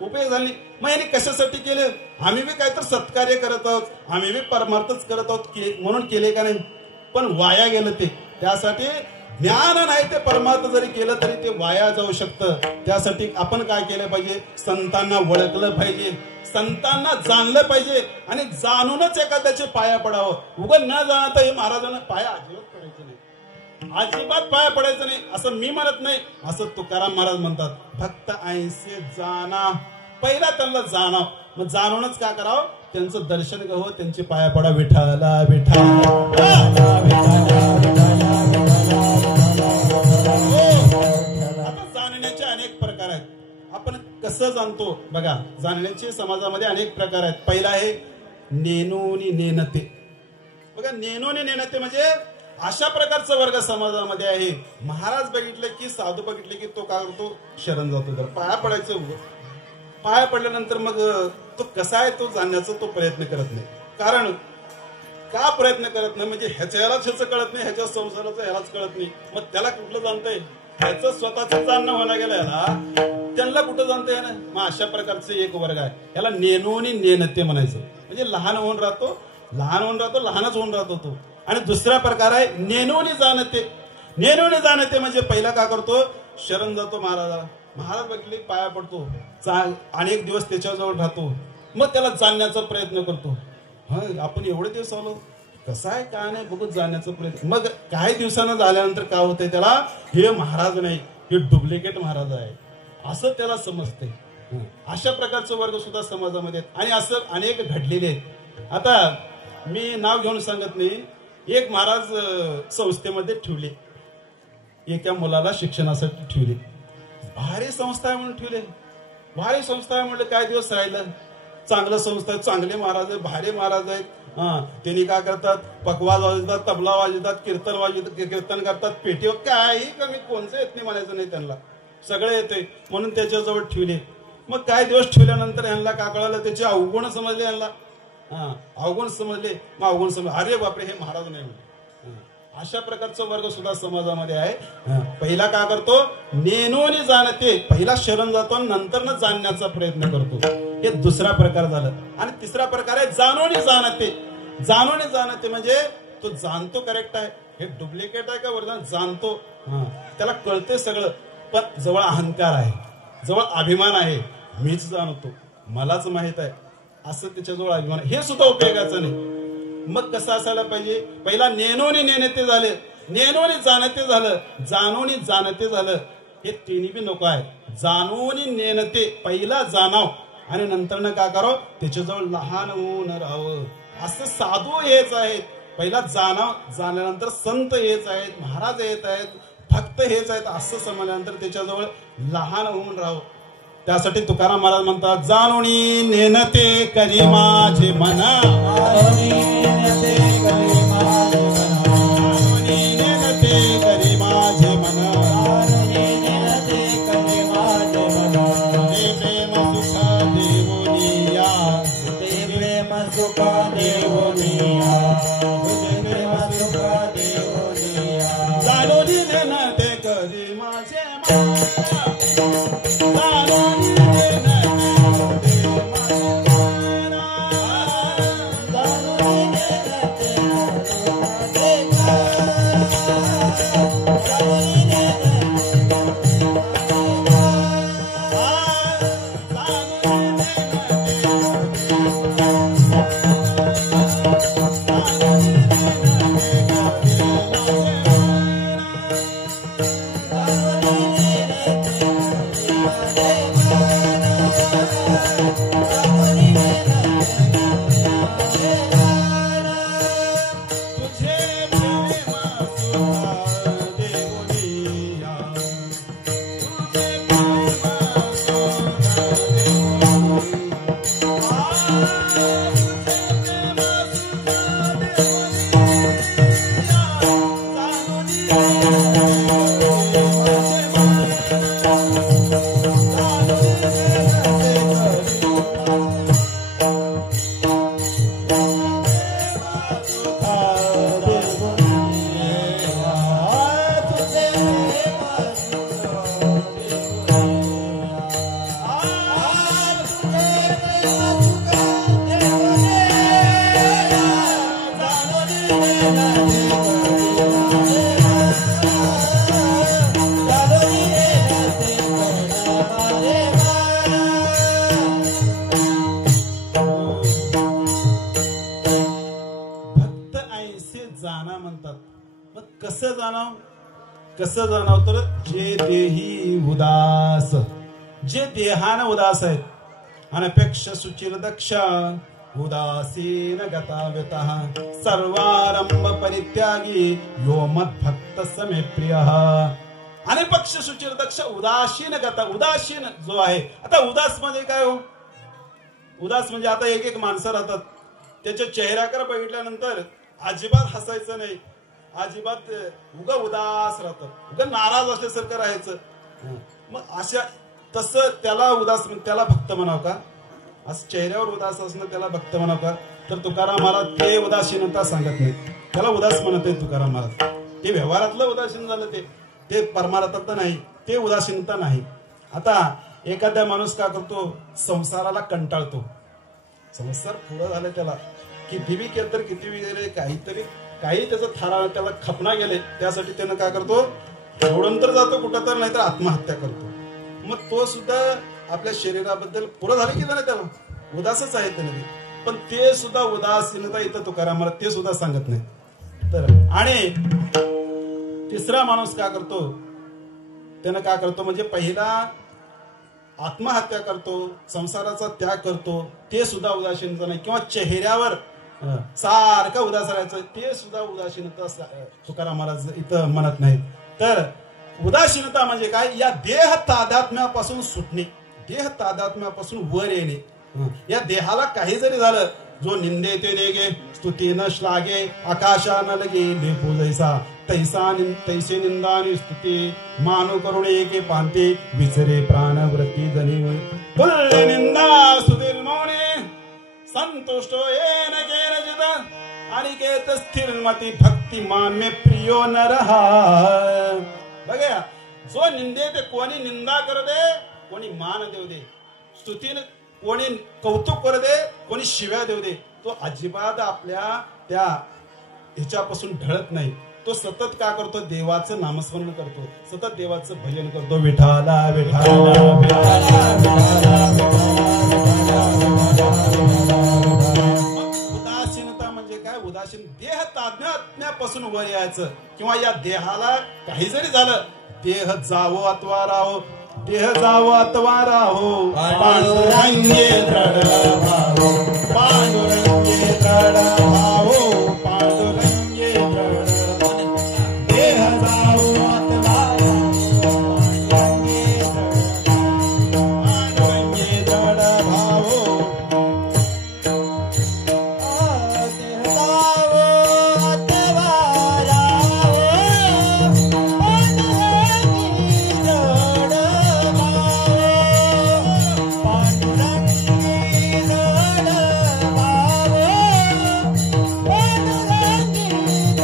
उपयोग झाली मग यांनी कशासाठी केले आम्ही बी काहीतरी सत्कार्य करत आहोत आम्ही बी परमार्थच करत आहोत म्हणून केले का नाही पण वाया गेलं ते त्यासाठी ज्ञान नाही ते परमार्थ जरी केलं तरी ते वाया जाऊ शकतं त्यासाठी आपण काय केलं पाहिजे संतांना ओळखलं पाहिजे संतांना जाणलं पाहिजे आणि जाणूनच एखाद्याचे पाया पडावं उगाच न जाणता हे महाराजांना पाया अजिबात पडायचं नाही अजिबात पाया पडायचं नाही असं मी म्हणत नाही असं तुकाराम महाराज म्हणतात भक्त ऐसे जाणा पहिला त्यांना जाणाव मग जाणूनच काय करावं त्यांचं दर्शन घ्यावं त्यांचे पाया पडा विठाला आता जाणण्याचे अनेक प्रकार आहेत आपण कसं जाणतो बघा जाणण्याचे समाजामध्ये अनेक प्रकार आहेत पहिला आहे नेनोनी नेनते बघा नेनोनी नेनते म्हणजे अशा प्रकारचा वर्ग समाजामध्ये आहे महाराज बघितले की साधू बघितले की तो काय करतो शरण जातो तर पाया पडायचं पाया पडल्यानंतर मग तो कसा आहे तो जाणण्याचा तो प्रयत्न करत नाही कारण का प्रयत्न करत नाही म्हणजे ह्याच्यालाच ह्याचं कळत नाही ह्याच्या संसाराचं ह्यालाच कळत नाही मग त्याला कुठलं जाणतंय ह्याचं स्वतःच जाणणं व्हायला गेलं याला त्यांना कुठं जाणतंय ना मग अशा प्रकारचे एक वर्ग आहे याला नेनोनी नेनते म्हणायचं म्हणजे लहान होऊन राहतो लहानच होऊन राहतो तो आणि दुसरा प्रकार आहे नेनोनी जाणते म्हणजे पहिला काय करतो शरण जातो महाराजाला महाराज बघितले पाया पडतो अनेक दिवस त्याच्याजवळ राहतो मग त्याला जाणण्याचा प्रयत्न करतो आपण एवढे दिवस आलो कसं आहे काय नाही बघून जाण्याचा प्रयत्न मग काही दिवसानं झाल्यानंतर काय होतंय त्याला हे महाराज नाही हे डुप्लिकेट महाराज आहे असं त्याला समजते. अशा प्रकारचे वर्ग सुद्धा समाजामध्ये आहेत आणि असं अनेक घडलेले आहेत. आता मी नाव घेऊन सांगत नाही. एक महाराज संस्थेमध्ये ठेवले, एका मुलाला शिक्षणासाठी ठेवले. भारी संस्था आहे म्हणून ठेवले. भारी संस्था आहे म्हणलं काय दिवस राहिलं. चांगलं संस्था आहे, चांगले महाराज आहेत, भारी महाराज आहेत. त्यांनी काय करतात, पकवाज वाजवतात, तबला वाजवतात, कीर्तन वाजवतात, कीर्तन करतात, पेटीवर काही कमी कोणचं येत नाही म्हणायचं नाही त्यांना, सगळं येते म्हणून त्याच्याजवळ ठेवले. मग काही दिवस ठेवल्यानंतर यांना काय कळालं, त्याचे अवगुण समजले यांना. अवगुण समजले. मग अवगुण समजले, अरे बापरे हे महाराज नाही. अशा प्रकारचा वर्ग सुद्धा समाजामध्ये आहे. पहिला काय करतो, नेनोनी जाणते, पहिला शरण जातो नंतर न जाणण्याचा प्रयत्न करतो. हे दुसरा प्रकार झाला. आणि तिसरा प्रकार आहे जाणोनी जाणते. जाणोनी जाणते म्हणजे तो जाणतो करेक्ट आहे, हे डुप्लिकेट आहे का वरदान जाणतो. त्याला कळते सगळं, पण जवळ अहंकार आहे, जवळ अभिमान आहे. मीच जाणतो, मलाच माहित आहे, असं त्याच्याजवळ अभिमान आहे. हे सुद्धा उपयोगाचं नाही. मग कसं असायला पाहिजे, पहिला नेनोनी नेणते झाले, नेनोनी जाणते झालं, जानोनी जाणते झालं. हे तिन्ही बी नको आहे. जानोनी नेणते, पहिला जाणाव आणि नंतर न काय करावं, त्याच्याजवळ लहान होऊन राहावं. असं साधू हेच आहेत. पहिला जाणाव, जाण्यानंतर संत हेच आहेत, महाराज हेच आहेत, भक्त हेच आहेत, असं समजल्यानंतर त्याच्याजवळ लहान होऊन राहावं. त्यासाठी तुकाराम महाराज म्हणतात, जानोनी नेणते करी माझे मन, जानोनी नेणते करी माझे मन, जानोनी नेणते करी माझे मन, जानोनी नेणते करी माझे मन. ते प्रेम सुख देवोनिया, ते प्रेम सुख देवोनिया, ते प्रेम सुख देवोनिया. जानोनी नेणते करी माझे मन, कसं जाणाव तर जे देही उदास, जे देहान उदास आहेत, अनपेक्ष सुचिर दक्ष उदासीन गताव्यतः सर्वारंभ परित्यागी यो मद्भक्त समे प्रियः. अनपेक्ष सुचिर दक्ष उदासीन गता, उदासीन जो आहे. आता उदास म्हणजे काय हो, उदास म्हणजे आता एक एक माणसं राहतात, त्याच्या चेहऱ्याकडे बघितल्यानंतर अजिबात हसायचं नाही, अजिबात उगा उदास राहतात, उगा नाराज असल्यासारखं राहायचं. मग अशा तसं त्याला उदास, त्याला भक्त म्हणाव का? असं चेहऱ्यावर उदास असणं त्याला भक्त म्हणाव का? तर तुकाराम महाराज ते उदासीनता सांगत नाही, त्याला उदास म्हणतोय तुकाराम महाराज. ते व्यवहारातलं उदासीन झालं, ते परमार्थातलं नाही, ते उदासीनता नाही. आता एखादा माणूस काय करतो, संसाराला कंटाळतो. संसार पुढं झालं, त्याला किती बी केलं तर किती बी गेले, काही त्याचं थारा त्याला खपना गेले, त्यासाठी त्यानं काय करतो, सोडून तर जातो कुठं तर, नाहीतर आत्महत्या करतो. मग तो सुद्धा आपल्या शरीराबद्दल पुरं झालं की नाही, त्याला उदासच आहे त्याने. पण ते सुद्धा उदासीनता इथं तुकाराम महाराज ते सुद्धा सांगत नाही. तर आणि तिसरा माणूस काय करतो, त्यानं काय करतो म्हणजे पहिला आत्महत्या करतो, संसाराचा त्याग करतो, ते सुद्धा उदासीनता नाही. किंवा चेहऱ्यावर सारखं उदास राहायचं, ते सुद्धा उदासीनता तुकाराम महाराज इथं म्हणत नाहीत. तर उदासीनता म्हणजे काय, या देह तादात्म्यापासून सुटणे, देह तादात्म्यापासून वर येणे. या देहाला काही जरी झालं, जो निंदे ते नेगे, स्तुती न श्लाघे, आकाशा न लगे लेपो जैसा, तैसे निंदानी स्तुती, मानु करुणे एके पांते, विचरे प्राण वृत्ती जनी, तुल्य निंदा सुधीर मौने, संतुष्ट येन गेन जिद, अनिकेत स्थिर मती, भक्ती मान में प्रियो न रहा. बघा, जो निंदे ते कोणी निंदा कर दे, कोणी मान देऊ दे, स्तुतीने कोणी कौतुक करू दे, कोणी शिव्या देऊ दे, तो अजिबात आपल्या त्या ह्याच्यापासून ढळत नाही. तो सतत काय करतो, देवाचं नामस्मरण करतो, सतत देवाचं भजन करतो. विठाला विठाला उदासीनता म्हणजे काय, उदासीन देह ताज्ञापासून वर यायचं. किंवा या देहाला काही जरी झालं, देह जावो अथवा राहो, देह जावो अथवा राहो, पांडुरंगे दृढ भावो, पांडुरंगे दृढ भावो, पांडुरंगे दृढ, देह जावो अथवा पांडुरंगे दृढ भावो, देह जावो अथवा राहो, पांडुरंगी दृढ भावो, पांडुरंगी दृढ भावो, पांडुरंगी दृढ भावो,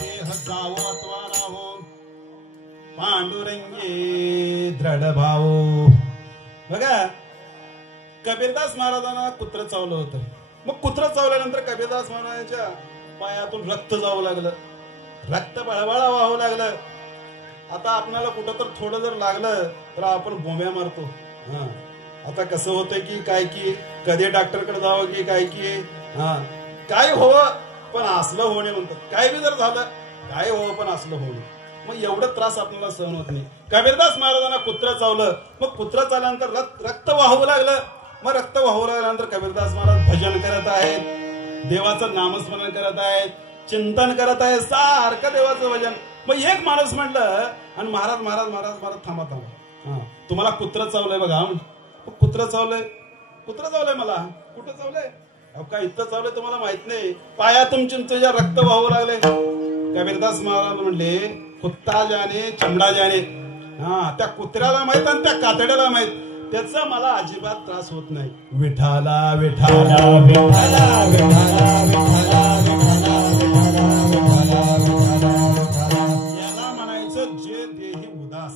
देह जावो देह जावो अथवा राहो, पांडुरंगे दृढ भावो. बघा, कबीरदास महाराजांना कुत्र चावलं होतं. मग कुत्र चावल्यानंतर कबीरदास महाराजांच्या पायातून रक्त जावं लागलं, रक्त बळबळा वाहू लागलं. आता आपल्याला कुठं तर थोडं जर लागलं तर आपण बोंब्या मारतो. आता कसं होतंय की काय की कधी डॉक्टरकडे जावं की काय की काय होवं पण असलं होणे म्हणतात. काय बी जर झालं, काय होवं पण असलं होणे, मग एवढं त्रास आपल्याला सहन होत नाही. कबीरदास महाराजांना कुत्र चावलं, मग कुत्र चावल्यानंतर रक्त वाहू लागलं. मग रक्त वाहू लागल्यानंतर कबीरदास महाराज भजन करत आहेत, देवाचं नामस्मरण करत आहेत, चिंतन करत आहेत, सारखं देवाचं भजन. मग एक माणूस म्हटलं आणि महाराज महाराज महाराज महाराज थांबा थांबा, तुम्हाला कुत्र चावलंय बघा. कुत्र चावलंय, कुत्र चावलंय मला, कुठं चावलंय, अहो काय इथं चावलंय तुम्हाला माहित नाही, पायातून तुमच्या रक्त वाहू लागले. कबीरदास महाराज म्हणले, कुत्ता जाने चमडा जाने. त्या कुत्र्याला माहित आणि त्या कातड्याला माहित, त्याचा मला अजिबात त्रास होत नाही. विठाला विठाला विठाला विठाला विठाला विठाला याला म्हणायचं जे देही उदास.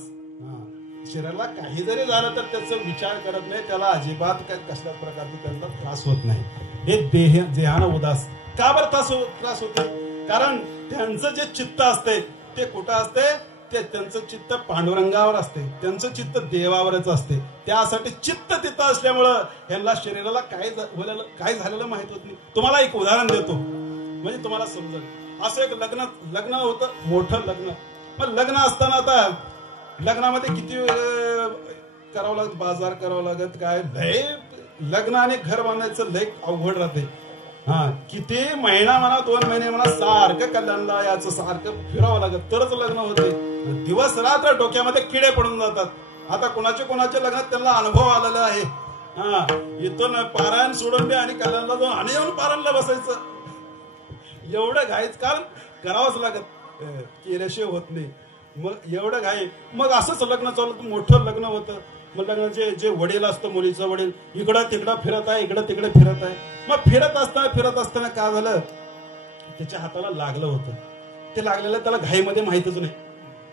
शरीराला काही जरी झालं तर त्याचा विचार करत नाही, त्याला अजिबात कसल्या प्रकारचा त्यांचा त्रास होत नाही. हे देहानं उदास का बरं त्रास होते, कारण त्यांचं जे चित्त असते ते कुठं असते, ते त्यांचं चित्त पांडुरंगावर असते, त्यांचं चित्त देवावरच असते. त्यासाठी चित्त तिथं असल्यामुळं यांना शरीराला काय झालेलं माहित होत नाही. तुम्हाला एक उदाहरण देतो म्हणजे तुम्हाला समजेल. असं एक लग्न होतं, मोठं लग्न. मग लग्न असताना आता लग्नामध्ये किती करावं लागत, बाजार करावं लागत, काय लय लग्न आणि घर बांधायचं लय अवघड राहते. किती महिना म्हणा 2 महिने म्हणा सारखं कल्याणला याचं सारखं फिरावं लागत तरच लग्न होते. दिवस रात्र डोक्यामध्ये किडे पडून जातात. आता कोणाच्या लग्नात त्यांना अनुभव आलेला आहे. इथून पारायण सोडून द्या आणि कल्याणला जाऊन आणि येऊन पारायणला बसायचं, एवढं घाईच, कारण करावंच लागत, केल्याशिवाय होत नाही. मग एवढं घाई. मग असंच लग्न चाललं, मोठं लग्न होतं. मग लग्नाचे जे वडील असतं, मुलीचं वडील इकडं तिकडं फिरत आहे, इकडं तिकडे फिरत आहे. मग फिरत असताना काय झालं, त्याच्या हाताला लागलं होतं. ते लागलेलं त्याला घाईमध्ये माहितच नाही.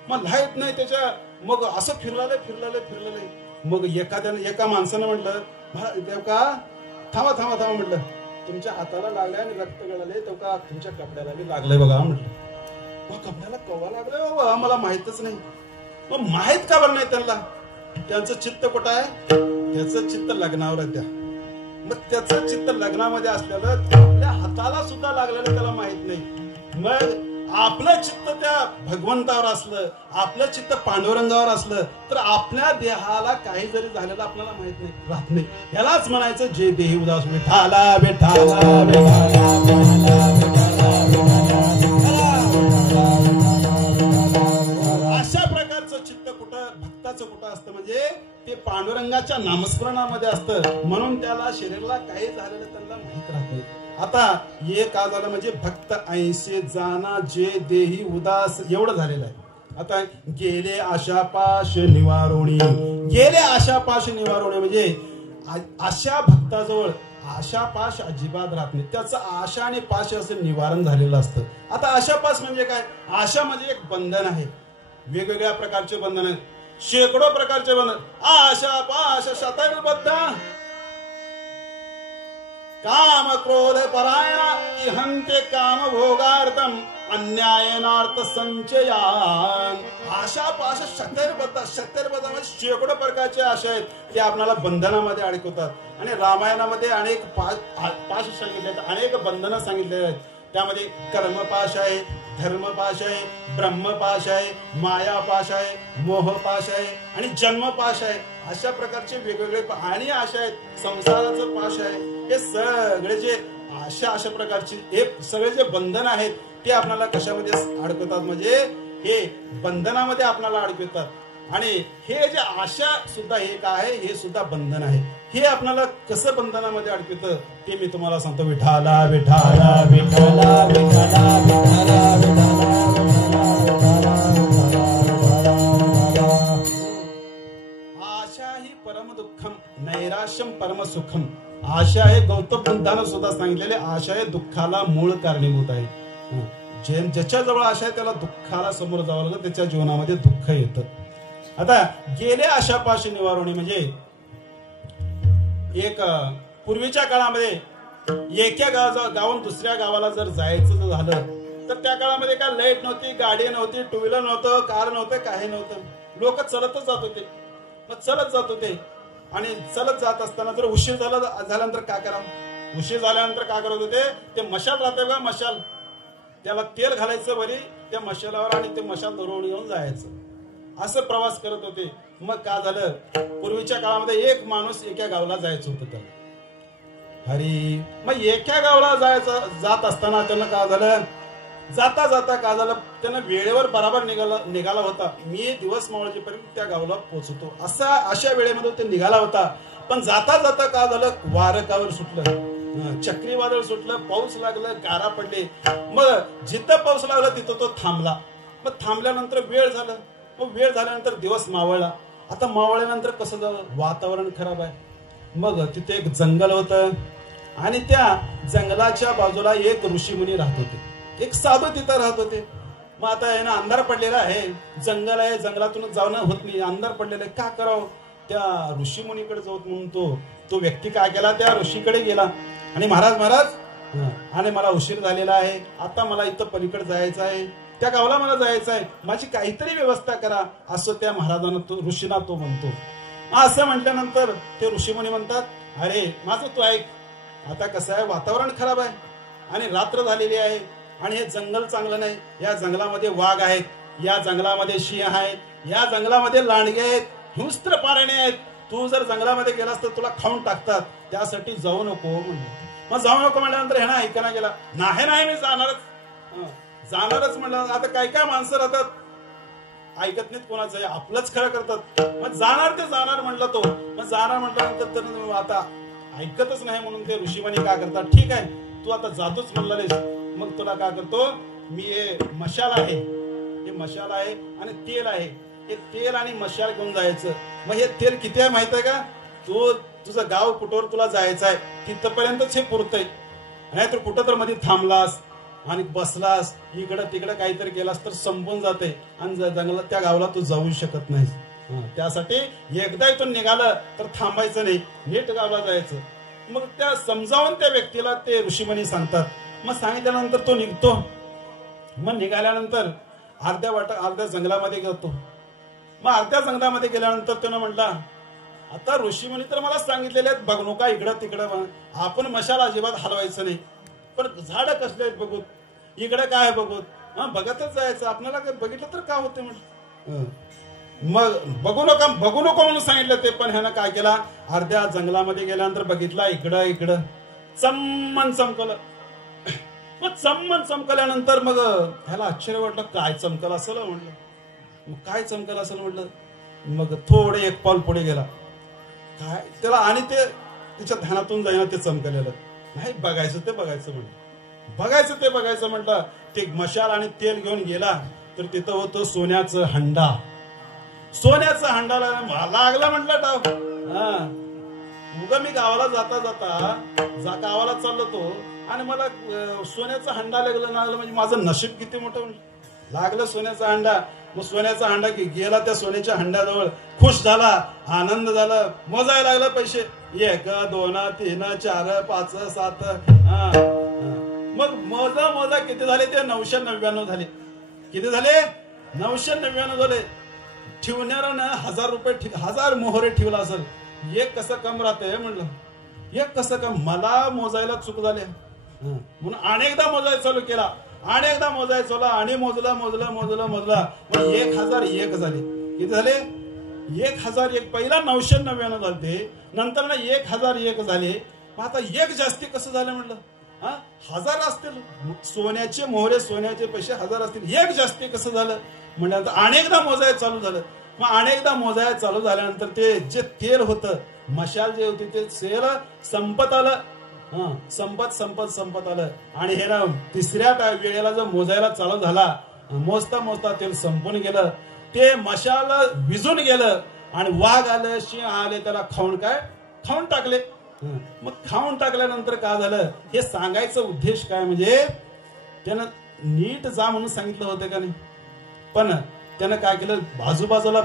मग माहित नाही त्याच्या, मग असं फिरलाय. मग एका माणसानं म्हटलं, का थांबा थांबा थांबा म्हटलं, तुमच्या हाताला लागले आणि रक्त गळाले तो का तुमच्या कपड्याला बी लागलंय बघा म्हटलं. मग कपड्याला कवा लागलंय बाबा मला माहितच नाही. मग माहित का बरं नाही त्यांना? त्यांचं चित्त कुठं आहे? त्याचं चित्त लग्नावर आहे त्या. मग त्याचं चित्त लग्नामध्ये असलेलं आपल्या हाताला सुद्धा लागलेलं त्याला माहित नाही. मग आपलं चित्त त्या भगवंतावर असलं, आपलं चित्त पांडुरंगावर असलं तर आपल्या देहाला काही जरी झालेलं आपल्याला माहित नाही, राहत नाही. यालाच म्हणायचं जे देही उदास विठाला विठाला विठाला अशा प्रकारचं चित्त कुठं भक्ताचं कुठं असतं म्हणजे ते पांडुरंगाच्या नामस्मरणामध्ये असतं. म्हणून त्याला शरीराला काही झालेलं त्यांना माहित राहत नाही. आता हे का झालं म्हणजे भक्त ऐसे जाना जे देही उदास एवढं झालेलं आहे. आता गेले आशापाश निवारोणी, गेले आशापाश निवारोणी म्हणजे अशा भक्ताजवळ आशापाश अजिबात राहत नाही. त्याचं आशा आणि पाश असं निवारण झालेलं असतं. आता आशापाश म्हणजे काय? आशा म्हणजे एक बंधन आहे. वेगवेगळ्या प्रकारचे बंधन आहेत, शेकडो प्रकारचे बंधन. आशा पाश शतबद्ध काम क्रोध परायण इहंते काम भोगार्थम अन्यायनार्थ संचयान. आशा पाश शतैर्बद्ध म्हणजे शेकडो प्रकारचे आशा आहेत ते आपल्याला बंधनामध्ये अडकवतात. आणि रामायणामध्ये अनेक पाश सांगितले आहेत, अनेक बंधनं सांगितले आहेत. त्यामध्ये कर्मपाश आहे, धर्मपाश आहे, ब्रह्मपाश आहे, मायापाश आहे, मोहपाश आहे आणि जन्मपाश आहे. अशा प्रकारचे वेगवेगळे आणि आशा आहेत. संसाराचं पाश आहे. हे सगळे जे अशा प्रकारची हे सगळे जे बंधन आहेत ते आपल्याला कशामध्ये अडकवतात म्हणजे हे बंधनामध्ये आपल्याला अडकवतात. आणि हे जे आशा सुद्धा हे काय आहे? हे सुद्धा बंधन आहे. हे आपल्याला कसं बंधनामध्ये अडकवतं ते मी तुम्हाला सांगतो. विठाला विठाला विठाला विठाला विठाला आशा ही परम दुःखम नैराश्यम परम सुखम. आशा हे गौतम बुद्धानं सुद्धा सांगितलेले आशा हे दुःखाला मूळ कारणीभूत आहे. ज्याच्या जवळ आशा आहे त्याला दुःखाला समोर जावं लागतं, त्याच्या जीवनामध्ये दुःख येतं. आता गेले आशापाश निवारणी म्हणजे एक पूर्वीच्या काळामध्ये एका गावाहून दुसऱ्या गावाला जर जायचं झालं तर त्या काळामध्ये काय लाईट नव्हती, गाडी नव्हती, टू व्हीलर नव्हतं, कार नव्हतं, काही नव्हतं. लोक चालतच जात होते. मग चालत जात होते आणि चालत जात असताना जर उशीर झाल्यानंतर काय करावं? उशीर झाल्यानंतर काय करत होते? ते मशाल राहते बघा, मशाल, त्याला तेल घालायचं बरी त्या मशालावर आणि ते मशाल दरवून येऊन जायचं. असं प्रवास करत होते. मग काय झालं? पूर्वीच्या काळामध्ये एक माणूस एका गावाला जायचं होतं त्याला. हरी मग एका गावाला जात असताना त्यानं काय झालं? जाता जाता काय झालं? त्यानं वेळेवर बराबर निघाला होता. मी दिवस मावळेपर्यंत त्या गावाला पोहोचतो अशा वेळेमध्ये ते निघाला होता. पण जाता जाता काय झालं? वारकावर सुटलं, चक्रीवादळ सुटलं, पाऊस लागलं, गारा पडले. मग जिथं पाऊस लागला तिथं तो थांबला. मग थांबल्यानंतर वेळ झालं. मग वेळ झाल्यानंतर दिवस मावळला. आता मावळल्यानंतर कसं झालं? वातावरण खराब आहे. मग तिथे एक जंगल होतं आणि त्या जंगलाच्या बाजूला एक ऋषीमुनी राहत होते. एक साधू तिथं राहत होते. मग आता आहे ना अंधार पडलेला आहे, जंगल आहे, जंगलातून जाणं होत नाही, अंधार पडलेला आहे, का करावं? त्या ऋषीमुनीकडे जाऊ म्हणून तो व्यक्ती काय केला? त्या ऋषीकडे गेला आणि महाराज आणि मला उशीर झालेला आहे, आता मला इथं पलीकडे जायचं आहे, त्या गावाला मला जायचं आहे, माझी काहीतरी व्यवस्था करा असं त्या महाराजांना ऋषीना तो म्हणतो. असं म्हटल्यानंतर ते ऋषीमुनी म्हणतात, अरे माझं तू ऐक, आता कसं आहे वातावरण खराब आहे आणि रात्र झालेली आहे आणि हे जंगल चांगलं नाही. या जंगलामध्ये वाघ आहेत, या जंगलामध्ये सिंह आहेत, या जंगलामध्ये लांडगे आहेत, हिंस्त्र प्राणी आहेत. तू जर जंगलामध्ये गेलास तर तुला खाऊन टाकतात, त्यासाठी जाऊ नको म्हणलं. मग जाऊ नको म्हणल्यानंतर हे ना ऐकायला गेला, नाही मी जाणारच म्हणलं. आता काय काय माणसं राहतात ऐकत नाहीत कोणाचं, आपलंच खरं करतात. मग जाणार ते जाणार म्हणलं तो. मग जाणार म्हटल्यानंतर तर आता ऐकतच नाही म्हणून ते ऋषीमुनी काय करतात, ठीक आहे तू आता जातोच म्हणलास, मग तुला काय करतो मी, हे मशाल आहे, हे मशाल आहे आणि तेल आहे, हे तेल आणि मशाल घेऊन जायचं. मग हे तेल किती आहे माहित आहे का? तुझं गाव कुठवर तुला जायचं आहे तिथपर्यंतच हे पुरतंय. नाहीतर कुठं तर मध्ये थांबलास आणि बसलास, इकडं तिकडं काहीतरी केलास तर संपून जाते आणि जंगलात त्या गावाला तू जाऊ शकत नाहीस. त्यासाठी एकदा इथून निघालं तर थांबायचं नाही, नीट गावाला जायचं. मग त्या समजावून त्या व्यक्तीला ते ऋषीमुनी सांगतात. मग सांगितल्यानंतर तो निघतो. मग निघाल्यानंतर अर्ध्या जंगलामध्ये जातो. मग अर्ध्या जंगलामध्ये गेल्यानंतर त्यानं म्हटला, आता ऋषीमुनी तर मला सांगितलेले आहेत बघ नका इकडं तिकडं, आपण मशाल अजिबात हलवायचं नाही, पण झाड कसले आहेत बघू, इकडे काय बघू, बघतच जायचं, आपल्याला काय बघितलं तर काय होते म्हटलं. मग बघू नको म्हणून सांगितलं ते. पण ह्यानं काय केला, अर्ध्या जंगलामध्ये गेल्यानंतर बघितला इकडं चम्मन चमकलं. मग चम्मन चमकल्यानंतर मग ह्याला आश्चर्य वाटलं, काय चमकलं असेल म्हटलं. मग काय चमकलं असेल म्हटलं. मग थोडे एक पाऊल पुढे गेला. काय त्याला आणि ते त्याच्या ध्यानातून जाईना ते चमकलेलं नाही. बघायचं ते बघायचं म्हटलं. ते मशाल आणि तेल घेऊन गेला तर तिथं होतं सोन्याचं हंडा. लागला म्हटलं डाव. उगा मी गावाला जाता गावाला चाललो तो आणि मला सोन्याचा हंडा लागलं म्हणजे माझं नशीब किती मोठं. लागलं सोन्याचा हंडा. मग सोन्याचा हंडा गेला त्या सोन्याच्या हंड्याजवळ, खुश झाला, आनंद झाला, मोजायला लागला पैसे. 1 2 3 4 5 7. मग मोजा किती झाले ते 999 झाले. किती झाले? 999 झाले. ठेवणाऱ्यानं 1000 रुपये 1000 मोहरे ठेवला असेल. एक कसं कम राहतंय म्हणलं, एक कसं कम. मला मोजायला चूक झाले म्हणून अनेकदा मोजायला चालू केला. अनेकदा मोजायला चालू आणि मोजला. मग 1001 झाले. किती झाले? 1001. पहिला 999 झाले, नंतर ना 1001 झाले. मग आता एक जास्ती कसं झालं म्हटलं. 1000 असतील सोन्याचे मोहरे, सोन्याचे पैसे 1000 असतील, एक जास्ती कसं झालं म्हटल्यानंतर अनेकदा मोजायला चालू झालं. मग अनेकदा मोजायला चालू झाल्यानंतर ते जे तेल होतं, मशाल जे होती ते तेल संपत आलं. संपत आलं. आणि हे ना तिसऱ्या वेळेला जो मोजायला चालू झाला, मोजता तेल संपून गेलं. ते मशाल विझून गेलं आणि वाघ आलं, सिंह आले, त्याला खाऊन टाकले. मग खाऊन टाकल्यानंतर काय झालं हे सांगायचं उद्देश काय, म्हणजे त्यानं नीट जा म्हणून सांगितलं होतं का नाही. पण त्यानं काय केलं, बाजूबाजूला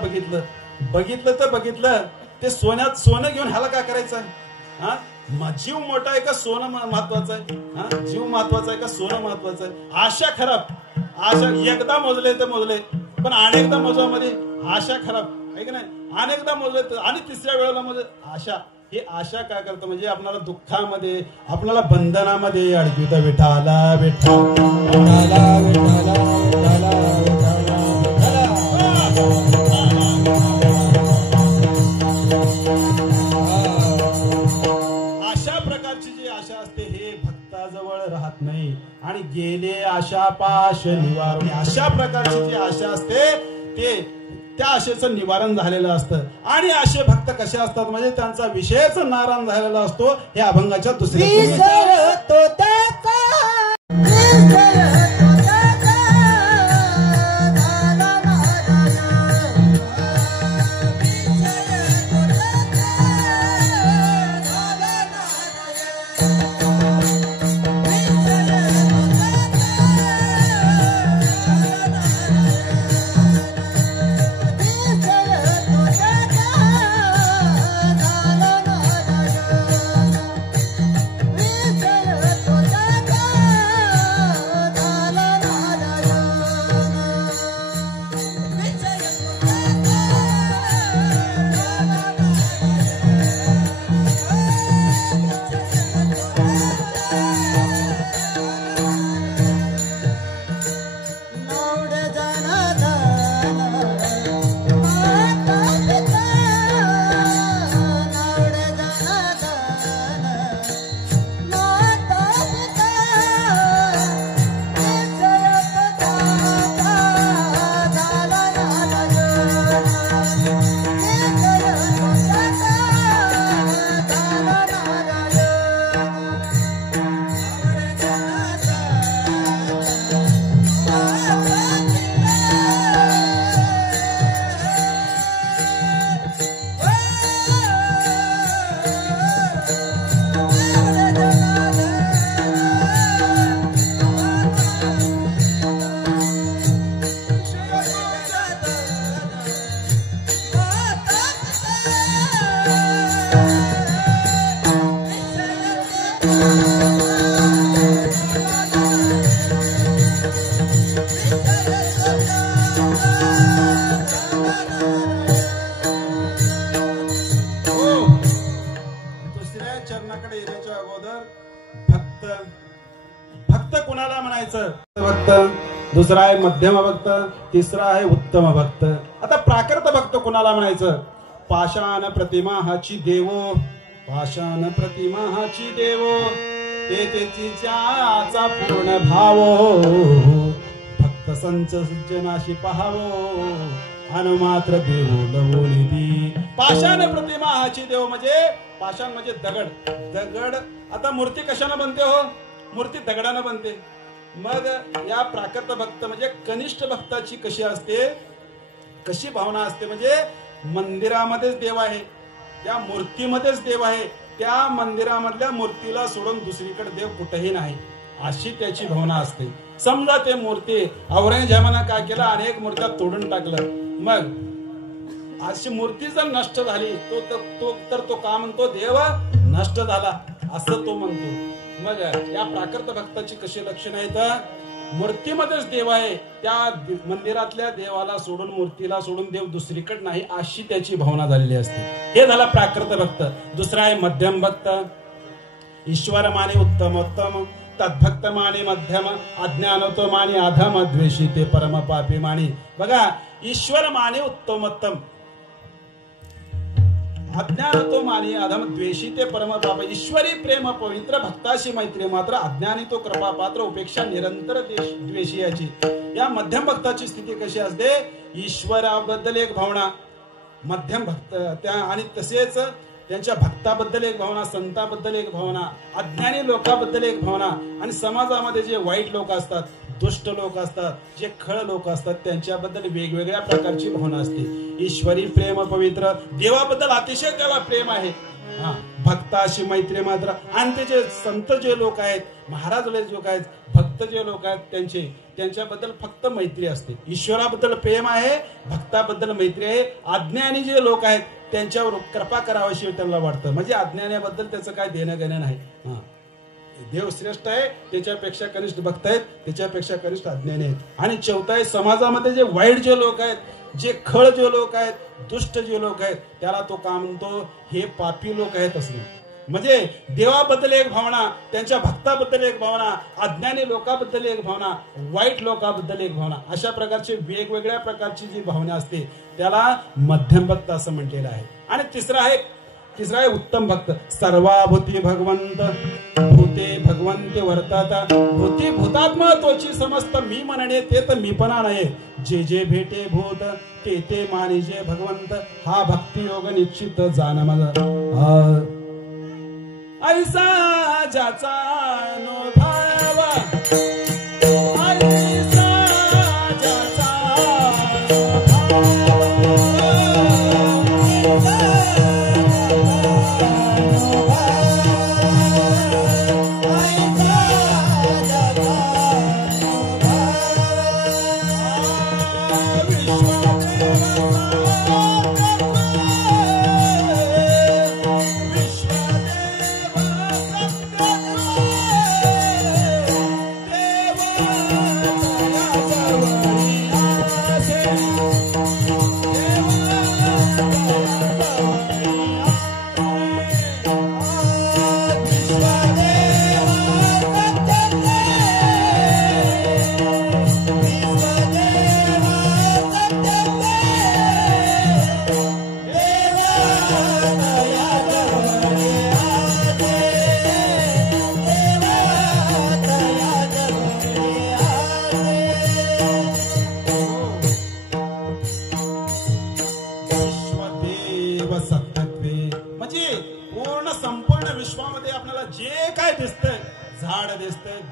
बघितलं ते सोनं घेऊन ह्याला काय करायचं. जीव मोठा आहे का सोनं महत्वाचं आहे. जीव महत्वाचा आहे का सोनं महत्वाचं आहे. आशा एकदा मोजले तर मोजले, पण अनेकदा मोजवामध्ये आशा खराब आहे की नाही. अनेकदा मोजले आणि तिसऱ्या वेळेला मोजले आशा. हे आशा काय करतं म्हणजे आपल्याला दुःखामध्ये, आपल्याला बंधनामध्ये अडकवितं. अशा प्रकारची जी आशा असते हे भक्ताजवळ राहत नाही. आणि गेले आशा पाश निवारण, अशा प्रकारची जी आशा असते ते त्या आशेचं निवारण झालेलं असतं. आणि आशे भक्त कसे असतात म्हणजे त्यांचा विषयच नारायण झालेला असतो. हे अभंगाच्या दुसऱ्या म्हणायचं भक्त, दुसरा आहे मध्यम भक्त, तिसरा आहे उत्तम भक्त. आता प्राकृत भक्त कोणाला म्हणायचं? पाषाण प्रतिमा हाची देवो, पाषाण प्रतिमा हाची देवो, ते त्याचा पूर्ण भावो, भक्त संच सज्जनाशी पहावो, अनुमात्र देवो लवोनिधी. पाषाण प्रतिमा हाची देव म्हणजे पाषाण म्हणजे दगड. दगड आता मूर्ती कशाने बनते हो? मूर्ती दगडाने बनते. मग या प्राकृत भक्त म्हणजे कनिष्ठ भक्ताची कशी असते, कशी भावना असते? म्हणजे मंदिरामध्येच देव आहे, त्या मूर्तीमध्येच देव आहे, त्या मंदिरामधल्या मूर्तीला सोडून दुसरीकडे देव कुठेही नाही, अशी त्याची भावना असते. समजा ते मूर्ती औरंगजेबानं काय केलं, अनेक मूर्त्या तोडून टाकलं. मग अशी मूर्ती जर नष्ट झाली तर तो का म्हणतो? देव नष्ट झाला असं तो म्हणतो. मग या प्राकृत भक्ताची कशी लक्षणं आहेत? मूर्तीमध्येच देव आहे, त्या मंदिरातल्या देवाला सोडून, मूर्तीला सोडून देव दुसरीकडे नाही, अशी त्याची भावना झालेली असते. हे झाला प्राकृत भक्त. दुसरा आहे मध्यम भक्त. ईश्वर माने उत्तमोत्तम, तद्भक्त माने मध्यम, अज्ञानतो माने अधम, द्वेषी ते परम पापी माने. बघा, ईश्वर माने उत्तमोत्तम, अज्ञानतो माने अधम, द्वेषी ते परम पाप. ईश्वरी प्रेम पवित्र, भक्ताशी मैत्री मात्र, अज्ञानी तो कृपा पात्र, उपेक्षा निरंतर द्वेषी याची. या मध्यम भक्ताची स्थिती कशी असते? ईश्वराबद्दल एक भावना मध्यम भक्त त्या, आणि तसेच त्यांच्या भक्ताबद्दल एक भावना, संताबद्दल एक भावना, अज्ञानी लोकांबद्दल एक भावना, आणि समाजामध्ये जे वाईट लोक असतात, दुष्ट लोक असतात, जे खळ लोक असतात, त्यांच्याबद्दल वेगवेगळ्या प्रकारची भावना असते. ईश्वरी प्रेम पवित्र, देवाबद्दल अतिशय त्याला प्रेम आहे. भक्ताशी मैत्री मात्र, आणि ते जे संत जे लोक आहेत, महाराज जे लोक आहेत, भक्त जे लोक आहेत, त्यांच्याबद्दल फक्त मैत्री असते. ईश्वराबद्दल प्रेम आहे, भक्ताबद्दल मैत्री आहे. अज्ञानी जे लोक आहेत त्यांच्यावर कृपा करावीशी त्यांना वाटतं. म्हणजे अज्ञानाबद्दल त्याचं काय देणं घेणं नाही. देव श्रेष्ठ आहे, त्याच्यापेक्षा कनिष्ठ भक्त आहेत, त्याच्यापेक्षा कनिष्ठ अज्ञानी आहेत. आणि चौथा आहे समाजामध्ये जे वाईट जे लोक आहेत, जे खळ जे लोक आहेत, दुष्ट जे लोक आहेत, त्याला तो का म्हणतो? हे पापी लोक आहेत असं. म्हणजे देवाबद्दल एक भावना, त्यांच्या भक्ताबद्दल एक भावना, अज्ञानी लोकांबद्दल एक भावना, वाईट लोकांबद्दल एक भावना, अशा प्रकारची वेगवेगळ्या प्रकारची जी भावना असते त्याला मध्यम भक्त असं म्हटलेलं आहे. आणि तिसरा आहे उत्तम भक्त. सर्वाभूती भगवंत, भूते भगवंते वर्तात, भूती भूतात्मा तोची समस्त, मी म्हणणे ते तर मीपणा नाही, जे जे भेटे भूत ते ते मानिजे भगवंत, हा भक्ती योग निश्चित जाण माझा. ऐसा ज्याचा अनुभव, ऐसा ज्याचा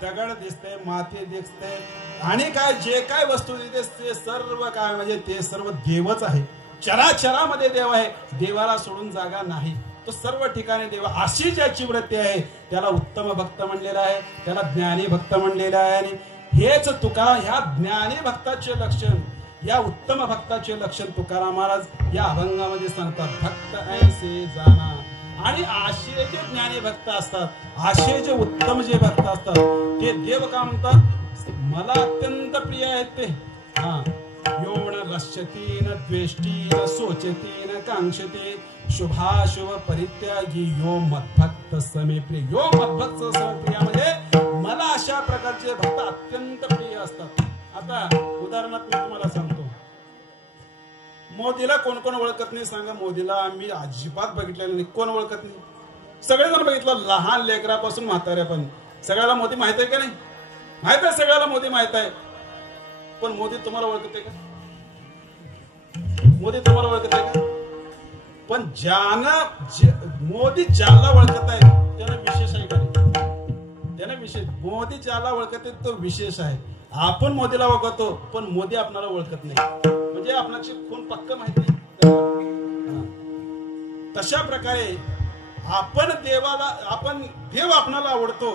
दगड दिसते, माती दिसते, आणि काय जे काय वस्तू दिसते ते सर्व काय म्हणजे ते सर्व देवच आहे. चराचरामध्ये देव आहे, देवाला सोडून जागा नाही, तो सर्व ठिकाणी देव. अशी ज्याची वृत्ती आहे त्याला उत्तम भक्त म्हणलेला आहे, त्याला ज्ञानी भक्त म्हणलेला आहे. आणि हेच ह्या ज्ञानी भक्ताचे लक्षण, या उत्तम भक्ताचे लक्षण तुकाराम महाराज या अभंगामध्ये सांगतात. भक्त ऐसे जाना. आणि असे जे ज्ञानी भक्त असतात, असे जे उत्तम जे भक्त असतात, ते देव का म्हणतात? मला अत्यंत प्रिय आहेत ते. योण रश्यती न द्वेष्टी न सोचती न कांक्षते, शुभाशुभ परित्यागी यो मद्भक्त समे प्रिय. यो मद्भक्त समे प्रिय म्हणजे मला अशा प्रकारचे भक्त अत्यंत प्रिय असतात. आता उदाहरणार्थ मी तुम्हाला सांगतो, मोदीला कोण कोण ओळखत नाही सांगा? मोदीला आम्ही अजिबात बघितलेलं नाही. कोण ओळखत नाही? सगळेजण बघितलं, लहान लेकरापासून म्हाताऱ्यापर्यंत सगळ्याला मोदी माहित आहे का नाही? माहित आहे, सगळ्याला मोदी माहित आहे. पण मोदी तुम्हाला ओळखत आहे का? मोदी तुम्हाला ओळखत आहे का? पण मोदी ज्याला ओळखत आहे त्याला विशेष आहे का नाही? त्याला विशेष. मोदी ज्याला ओळखत आहे तो विशेष आहे. आपण मोदीला ओळखतो पण मोदी आपल्याला ओळखत नाही, म्हणजे आपल्याची खून पक्क माहिती नाही. तशा प्रकारे आपण देव आपणाला आवडतो,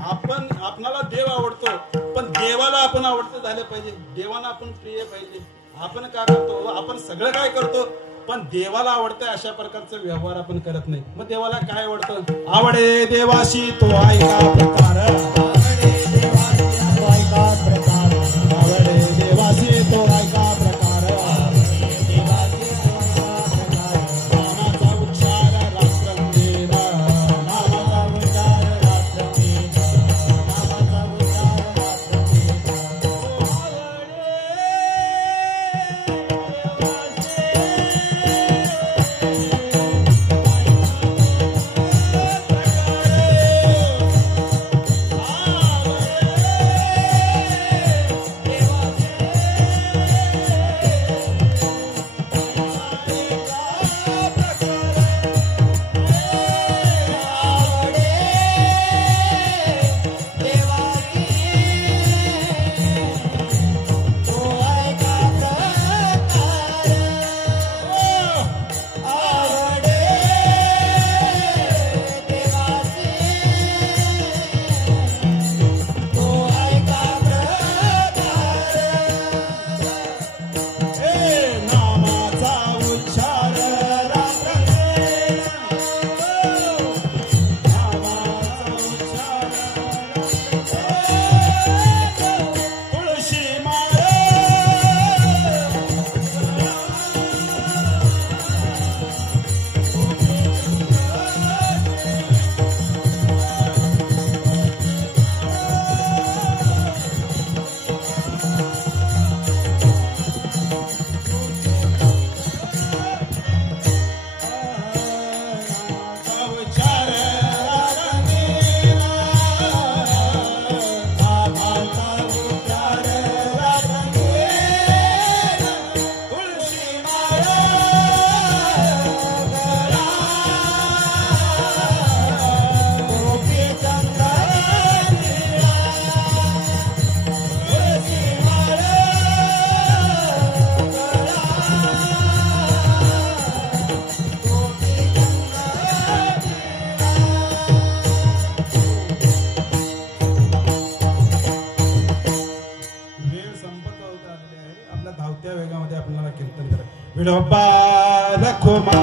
आपणाला देव आवडतो, पण देवाला आपण आवडते झाले पाहिजे. देवाला आपण प्रिय पाहिजे. आपण काय करतो? आपण सगळं काय करतो पण देवाला आवडतंय अशा प्रकारचा व्यवहार आपण करत नाही. मग देवाला काय आवडतं? आवडे देवाशी तो ऐका प्रकार, आवडे देवाशी तो ऐका प्रकार, आवडे देवाशी तो ऐका प्रकार, नामाचा उच्चार रात्रंदिन, नामाचा उच्चार रात्रंदिन, नामाचा उच्चार विठोबा रखुमा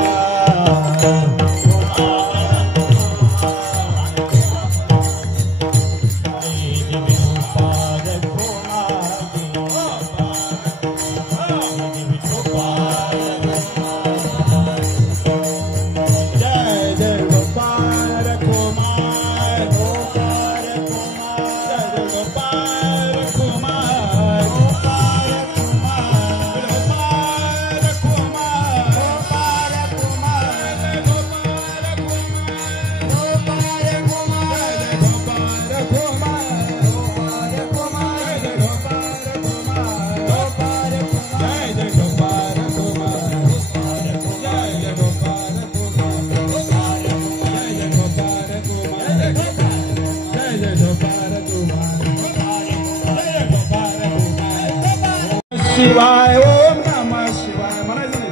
शिवाय ओम नमः शिवाय म्हणायचं नाही.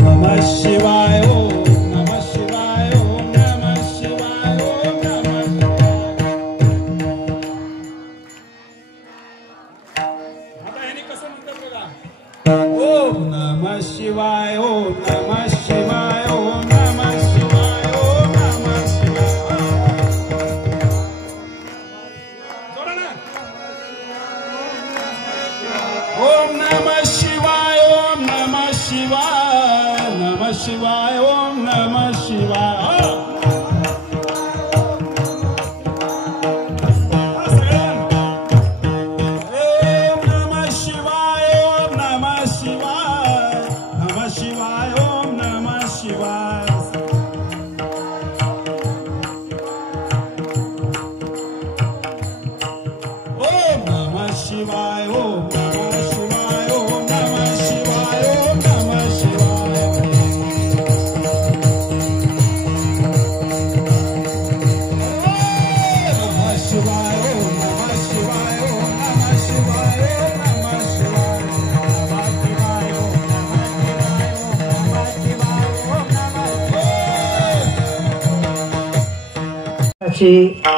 नमः शिवाय ओम नमः शिवाय ओम नमः शिवाय ओम नमः आता ह्याने कसं म्हणतात बघा. ओम नमः शिवाय ओम नमः शिवाय ओम नमः शिवाय ओम नमः शिवाय. ओम नमः शिवाय ओम नमः शिवाय नमः शिवाय ओम नमः शिवाय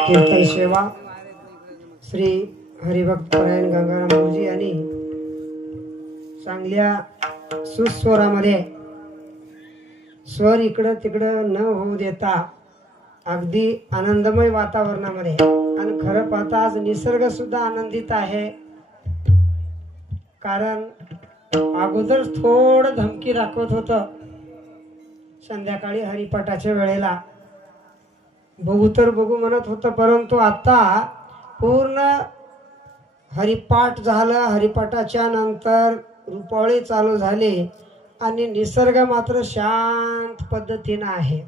कीर्तन सेवा श्री हरिभक्त परायण गंगाराम गुरुजी यांनी चांगल्या सुस्वरामध्ये स्वर इकडं तिकडं न होऊ देता अगदी आनंदमय वातावरणामध्ये आणि खरं पाहता आज निसर्ग सुद्धा आनंदित आहे. कारण अगोदर थोडं धमकी दाखवत होतं संध्याकाळी हरिपाठाच्या वेळेला बघू तर बघू म्हणत होतं, परंतु आता पूर्ण हरिपाठ झालं. हरिपाठाच्या नंतर रुपावळी चालू झाली आणि निसर्ग मात्र शांत पद्धतीनं आहे.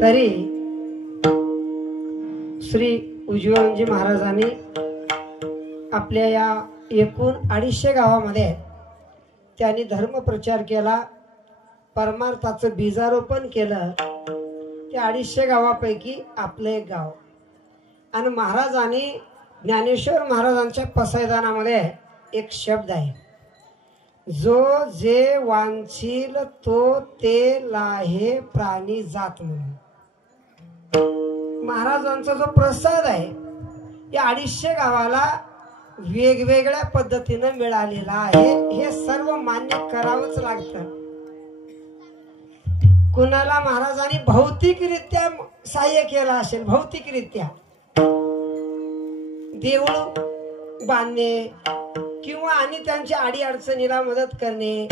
तरी श्री उज्ज्वलजी महाराजांनी आपल्या या एकूण 250 गावामध्ये त्यांनी धर्म प्रचार केला, परमार्थाचं बीजारोपण केलं. त्या 250 गावापैकी आपलं एक गाव. आणि महाराजांनी ज्ञानेश्वर महाराजांच्या पसायदानामध्ये एक शब्द आहे, जो जे वांछील तो ते लाहे प्राणी जात म्हणून. महाराजांचा जो प्रसाद आहे या 250 गावाला वेगवेगळ्या पद्धतीने मिळालेला आहे. हे सर्व मान्य करावंच लागतं. कुणाला महाराजांनी भौतिकरित्या सहाय्य केला असेल, भौतिकरित्या देऊळ बांधणे किंवा आणि त्यांच्या आडी अडचणीला मदत करणे,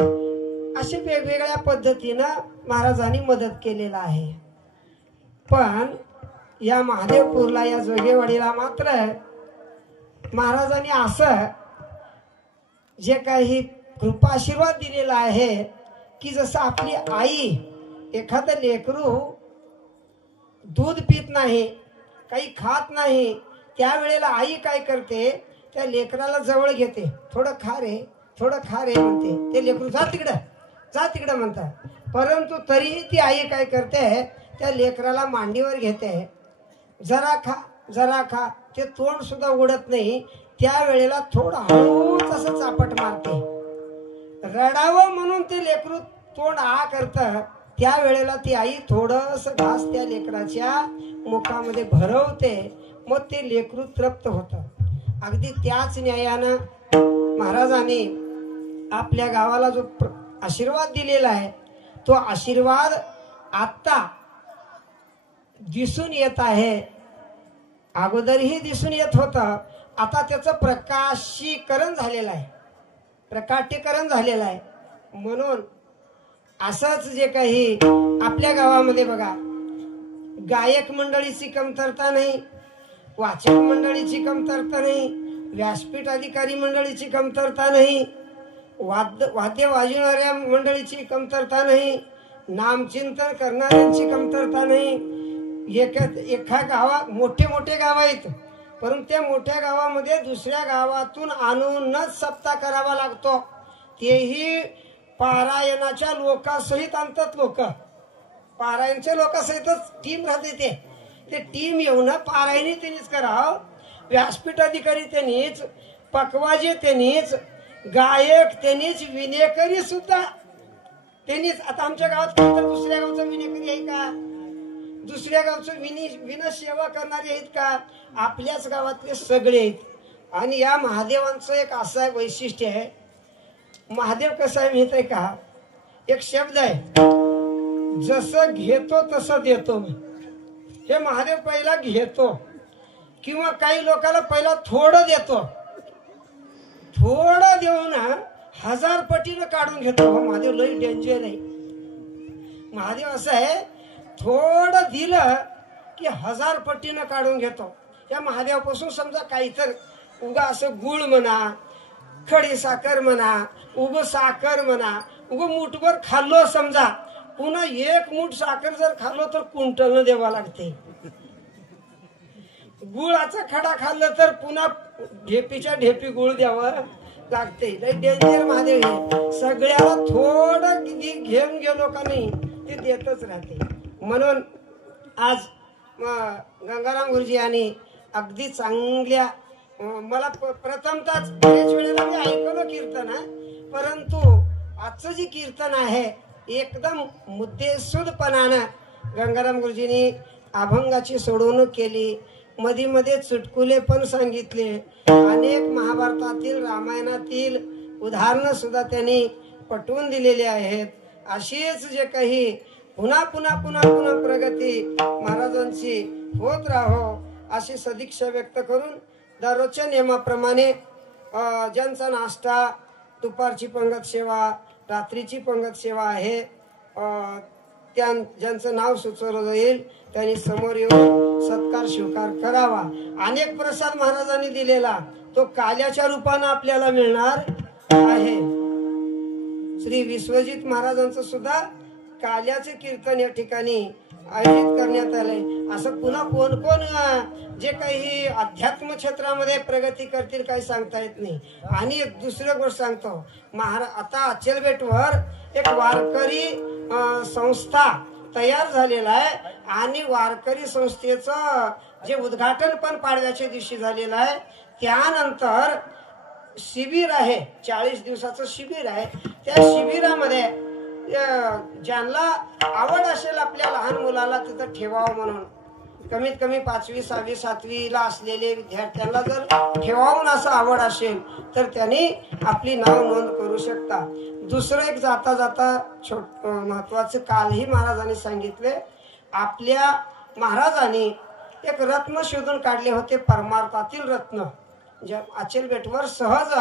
अशी वेगवेगळ्या पद्धतीनं महाराजांनी मदत केलेला आहे. पण या महादेवपूरला या जोगेवाडीला मात्र महाराजांनी असं जे काही कृपा आशीर्वाद दिलेला आहे की जसं आपली आई एखादं लेकरू दूध पित नाही, काही खात नाही, त्यावेळेला आई काय करते, त्या लेकराला जवळ घेते, थोडं खा रे, थोडं खा रे म्हणते. ते लेकरू जा तिकडं म्हणतात. परंतु तरीही ती आई काय करते, त्या लेकराला मांडीवर घेते, जरा खा. ते तोंड सुद्धा उघडत नाही. त्यावेळेला थोडं हळूच असं चापट मारते. रडावं म्हणून ते लेकरू तोंड आ करतं. त्यावेळेला ती आई थोडस घास त्या लेकराच्या मुखामध्ये भरवते. मग ते लेकरू तृप्त होतं. अगदी त्याच न्यायानं महाराजांनी आपल्या गावाला जो आशीर्वाद दिलेला आहे, तो आशीर्वाद आता दिसून येत आहे. अगोदरही दिसून येत होतं, आता त्याचं प्रकाशीकरण झालेलं आहे, प्रकाटीकरण झालेलं आहे. म्हणून असंच जे काही आपल्या गावामध्ये बघा, गायक मंडळीची कमतरता नाही, वाचक मंडळीची कमतरता नाही, व्यासपीठ अधिकारी मंडळीची कमतरता नाही, वाद्य वाजवणाऱ्या मंडळीची कमतरता नाही, नामचिंतन करणाऱ्यांची कमतरता नाही. एका गावात मोठे गाव आहेत, परंतु त्या मोठ्या गावामध्ये दुसऱ्या गावातून आणूनच सप्ताह करावा लागतो. तेही पारायणाच्या लोकासहित आणतात. लोक पारायणच्या लोकासहितच टीम राहते. ते टीम येऊन पारायणी त्यांनीच करावं, व्यासपीठ अधिकारी त्यांनीच, पकवाजे त्यांनीच, गायक त्यांनीच, विनेकरी सुद्धा त्यांनीच. आता आमच्या गावात दुसऱ्या गावचा विनेकरी आहे का? दुसऱ्या गावचं विनसेवा करणारे आहेत का? आपल्याच गावातले सगळे आहेत. आणि या महादेवांचं एक असं वैशिष्ट्य आहे. महादेव कसं आहे माहित आहे का? एक शब्द आहे, जसं घेतो तसं देतो. हे महादेव पहिला घेतो. किंवा काही लोकांना पहिला थोडं देतो, थोडं देऊन 1000 पटीनं काढून घेतो. महादेव लई डेंजर आहे. महादेव असं आहे, थोडं दिलं की 1000 पटीनं काढून घेतो. या महादेवापासून समजा काही तर उगा असं गुळ म्हणा, खडी साखर म्हणा, उगं साखर म्हणा, उगं मुठभर खाल्लो समजा, पुन्हा 1 मूठ साखर जर खाल्लो तर क्विंटलनं द्यावा लागते. गुळाचा खडा खाल्लं तर पुन्हा ढेपीच्या ढेपी गुळ द्यावं लागते. लय डेंजर महादेव हे. सगळ्याला थोडं घेऊन गेलो का नाही ते देतच राहते. म्हणून आज गंगाराम गुरुजी यांनी अगदी चांगल्या, मला प्रथमतःच बऱ्याच वेळेला मी ऐकलं कीर्तन, परंतु आजचं जे कीर्तन आहे एकदम मुद्देसूदपणानं गंगाराम गुरुजींनी अभंगाची सोडवणूक केली. मध्ये मध्ये चुटकुले पण सांगितले. अनेक महाभारतातील रामायणातील उदाहरणं सुद्धा त्यांनी पटवून दिलेली आहेत. अशीच जे काही पुन्हा पुन्हा पुन्हा पुन्हा प्रगती महाराजांची होत राहो अशी सदिच्छा व्यक्त करून दररोजच्या नियमाप्रमाणे ज्यांचा नाश्ता, दुपारची पंगत सेवा, रात्रीची पंगत सेवा आहे, ज्यांचं नाव सुचवलं जाईल त्यांनी समोर येऊन सत्कार स्वीकार करावा. अनेक प्रसाद महाराजांनी दिलेला तो काल्याच्या रूपानं आपल्याला मिळणार आहे. श्री विश्वजित महाराजांचं सुद्धा काल्याचे कीर्तन या ठिकाणी आयोजित करण्यात आलंय. असं पुन्हा कोण कोण जे काही अध्यात्म क्षेत्रामध्ये प्रगती करतील काही सांगता येत नाही. आणि एक दुसरी गोष्ट सांगतो, आता अचलबेटवर एक वारकरी संस्था तयार झालेला आहे आणि वारकरी संस्थेचं जे उद्घाटन पण पाडव्याच्या दिवशी झालेलं आहे. त्यानंतर शिबिर आहे, 40 दिवसाचं शिबिर आहे. त्या शिबिरामध्ये ज्यांना आवड असेल आपल्या लहान मुलाला तिथं ठेवावं म्हणून, कमीत कमी 5वी 6वी 7वीला असलेले विद्यार्थ्यांना जर ठेवावून असं आवड असेल तर त्यांनी आपली नाव नोंद करू शकता. दुसरं एक जाता जाता महत्वाचं कालही महाराजांनी सांगितले, आपल्या महाराजांनी एक रत्न शोधून काढले होते, परमार्थातील रत्न. ज्या अचलबेटवर सहज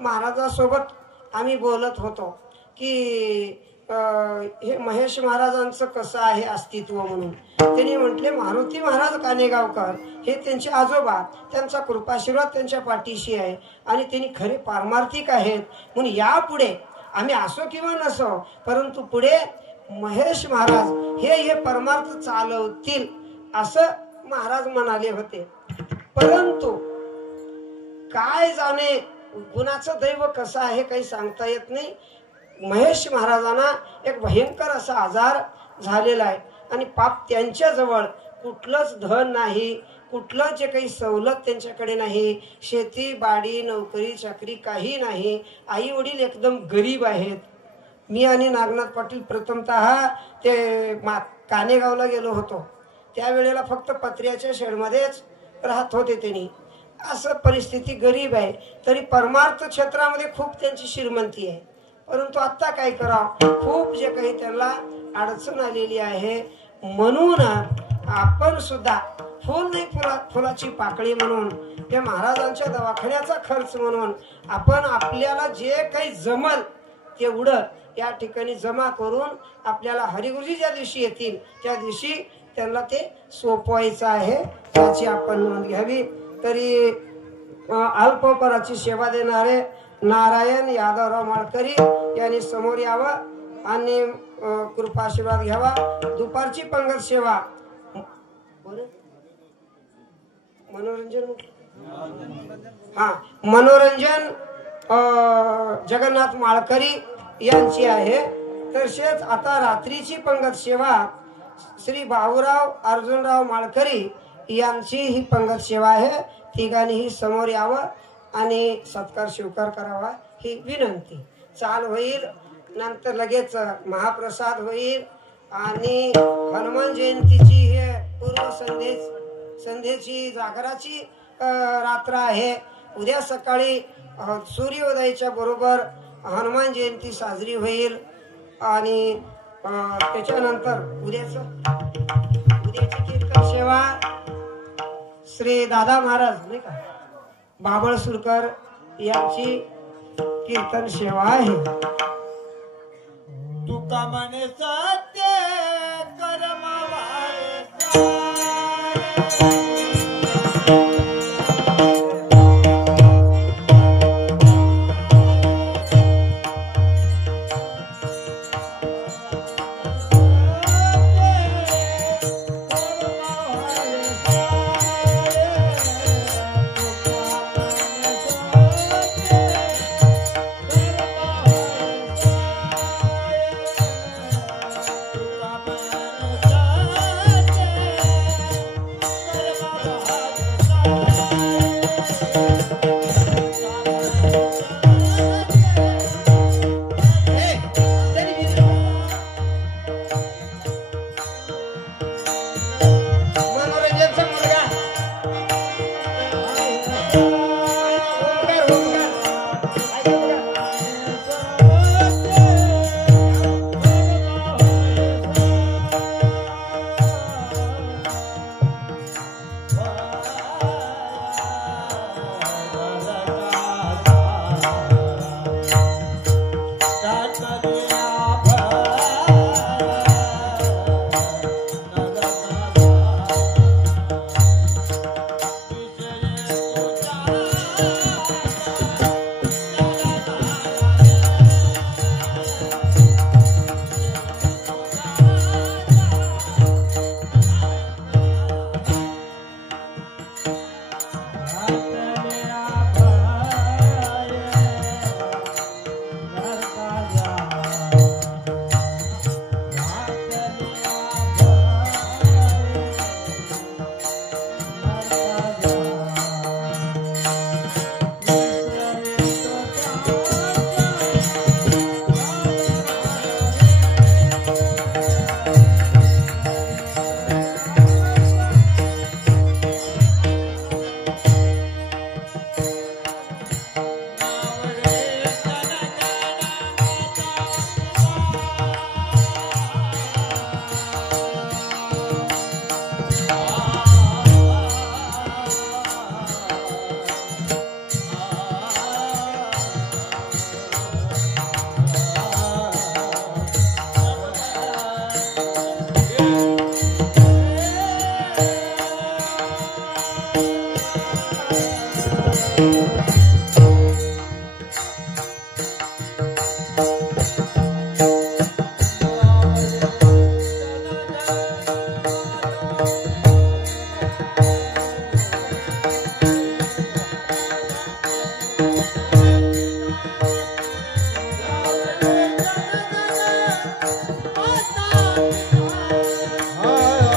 महाराजांसोबत आम्ही बोलत होतो की हे महेश महाराजांचं कसं आहे अस्तित्व म्हणून. त्यांनी म्हटले मारुती महाराज कानेगावकर हे त्यांचे आजोबा, त्यांचा कृपाशीर्वाद त्यांच्या पाठीशी आहे आणि त्यांनी खरे पारमार्थिक आहेत. म्हणून यापुढे आम्ही असो किंवा नसो, परंतु पुढे महेश महाराज हे परमार्थ चालवतील असं महाराज म्हणाले होते. परंतु काय जाणे गुणाचं दैव कसं आहे काही सांगता येत नाही. महेश महाराजांना एक भयंकर असा आजार झालेला आहे आणि पाप त्यांच्याजवळ कुठलंच धन नाही, कुठलं जे काही सवलत त्यांच्याकडे नाही, शेती बाडी नोकरी चाकरी काही नाही. आई वडील एकदम गरीब आहेत. मी आणि नागनाथ पाटील प्रथमतः ते कानेगावला गेलो होतो. त्यावेळेला फक्त पत्र्याच्या शेडमध्येच राहत होते त्यांनी. असं परिस्थिती गरीब आहे, तरी परमार्थ क्षेत्रामध्ये खूप त्यांची श्रीमंती आहे. परंतु आता काय करावं, खूप जे काही त्यांना अडचण आलेली आहे. म्हणून आपण सुद्धा फुल नाही फुलाची पाकळी म्हणून त्या महाराजांच्या दवाखान्याचा खर्च म्हणून आपण आपल्याला जे काही जमल तेवढं या ठिकाणी जमा करून आपल्याला हरिगुरुजी ज्या दिवशी येतील त्या दिवशी त्यांना ते सोपवायचं आहे, याची आपण नोंद घ्यावी. तरी अल्पोपराची सेवा देणारे नारायण यादवराव माळकरी यांनी समोर यावं आणि कृपाशीर्वाद घ्यावा. दुपारची पंगत सेवा मनोरंजन मनोरंजन जगन्नाथ माळकरी यांची आहे. तसेच आता रात्रीची पंगत सेवा श्री बाबूराव अर्जुनराव माळकरी यांची ही पंगत सेवा आहे. तिघांनीही समोर यावं आणि सत्कार स्वीकार करावा ही विनंती. चाल होईल, नंतर लगेच महाप्रसाद होईल आणि हनुमान जयंतीची हे पूर्व संध्येची जागराची रात्र आहे. उद्या सकाळी सूर्योदयाच्या बरोबर हनुमान जयंती साजरी होईल आणि त्याच्यानंतर उद्याची कीर्तन सेवा श्री दादा महाराज नाही का बाबळ सुरकर यांची कीर्तन सेवा आहे. तुका म्हणे सत्य कर्म मनोरंजनचा मुलगा ओंकार, ओंकार. ऐका बघा.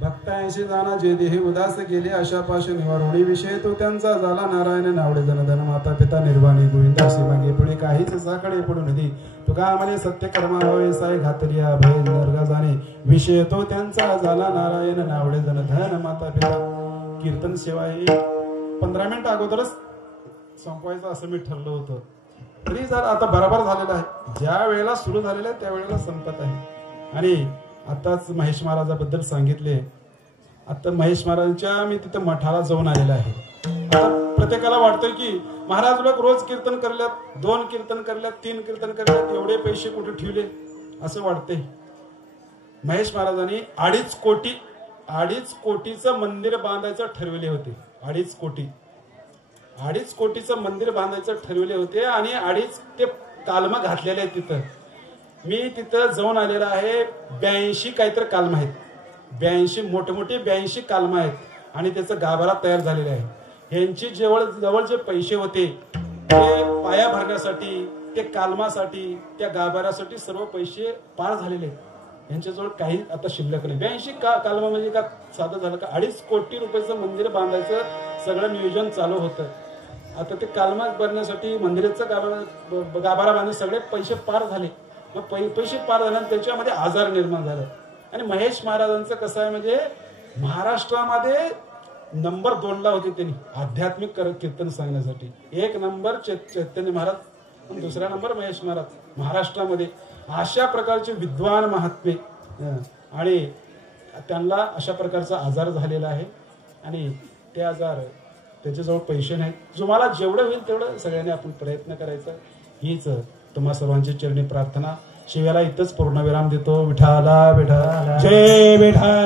भक्तांशी जाणा जे देही उदास गेले अशा पाशी निवारोणी विषय तो त्यांचा झाला नारायण नावडे जनधन माता पिता निर्वाणी गोविंदाशी मागे पुढे काहीच साकडे पडू नदी तुका आम्हाला सत्य कर्मा होय साय घातरिया भय नरगा जाणे विषय तो त्यांचा झाला नारायण नावडे जनधन माता पिता. कीर्तन सेवा ही 15 मिनिट अगोदरच संपवायचं असं मी ठरलं होतं. तरी जर आता बरोबर झालेलं आहे. ज्या वेळेला सुरू झालेलं आहे त्या वेळेला संपत आहे. आणि आताच महेश महाराजाबद्दल सांगितले. आता महेश महाराजांच्या मी तिथं मठाला जाऊन आलेला आहे. आता प्रत्येकाला वाटतं की महाराज लोक रोज कीर्तन करल्यात, 2 कीर्तन करल्यात, 3 कीर्तन करल्यात, एवढे पैसे कुठे ठेवले असं वाटते. महेश महाराजांनी 2.5 कोटीचं मंदिर बांधायचं ठरविले होते. 2.5 कोटीचं मंदिर बांधायचं ठरविले होते आणि 2.5 ते कालमा घातलेले आहेत तिथं. मी तिथं जाऊन आलेला आहे. 82 काहीतरी कालमा आहेत. 82 मोठे 82 कालमा आहेत आणि त्याचं गाभारा तयार झालेलं आहे. यांची जवळ जे पैसे होते ते पाया भरण्यासाठी, ते कालमासाठी, त्या गाभाऱ्यासाठी सर्व पैसे पार झालेले आहेत. यांच्याजवळ काही आता शिल्लक नाही. 82 कालमा म्हणजे का साधं झालं का? 2.5 कोटी रुपयाचं मंदिर बांधायचं सगळं नियोजन चालू होतं. आता ते कालमा भरण्यासाठी मंदिराचा गाभारा बांधून सगळे पैसे पार झाले. मग पैसे पार झाले त्याच्यामध्ये आजार निर्माण झाला. आणि महेश महाराजांचं कसं आहे म्हणजे महाराष्ट्रामध्ये नंबर 2ला होते त्यांनी आध्यात्मिक कीर्तन सांगण्यासाठी. 1 नंबर चैतन्य महाराज, 2रा नंबर महेश महाराज महाराष्ट्रामध्ये. अशा प्रकारचे विद्वान महात्मे आणि त्यांना अशा प्रकारचा आजार झालेला आहे. आणि ते आजार त्याच्याजवळ पैसे नाहीत. तुम्हाला जेवढं होईल तेवढं सगळ्यांनी आपण प्रयत्न करायचा. हीच तुम्हा सर्वांची चरणी प्रार्थना. शिव्याला इथंच पूर्णविराम देतो. विठाला विठा जय विठा.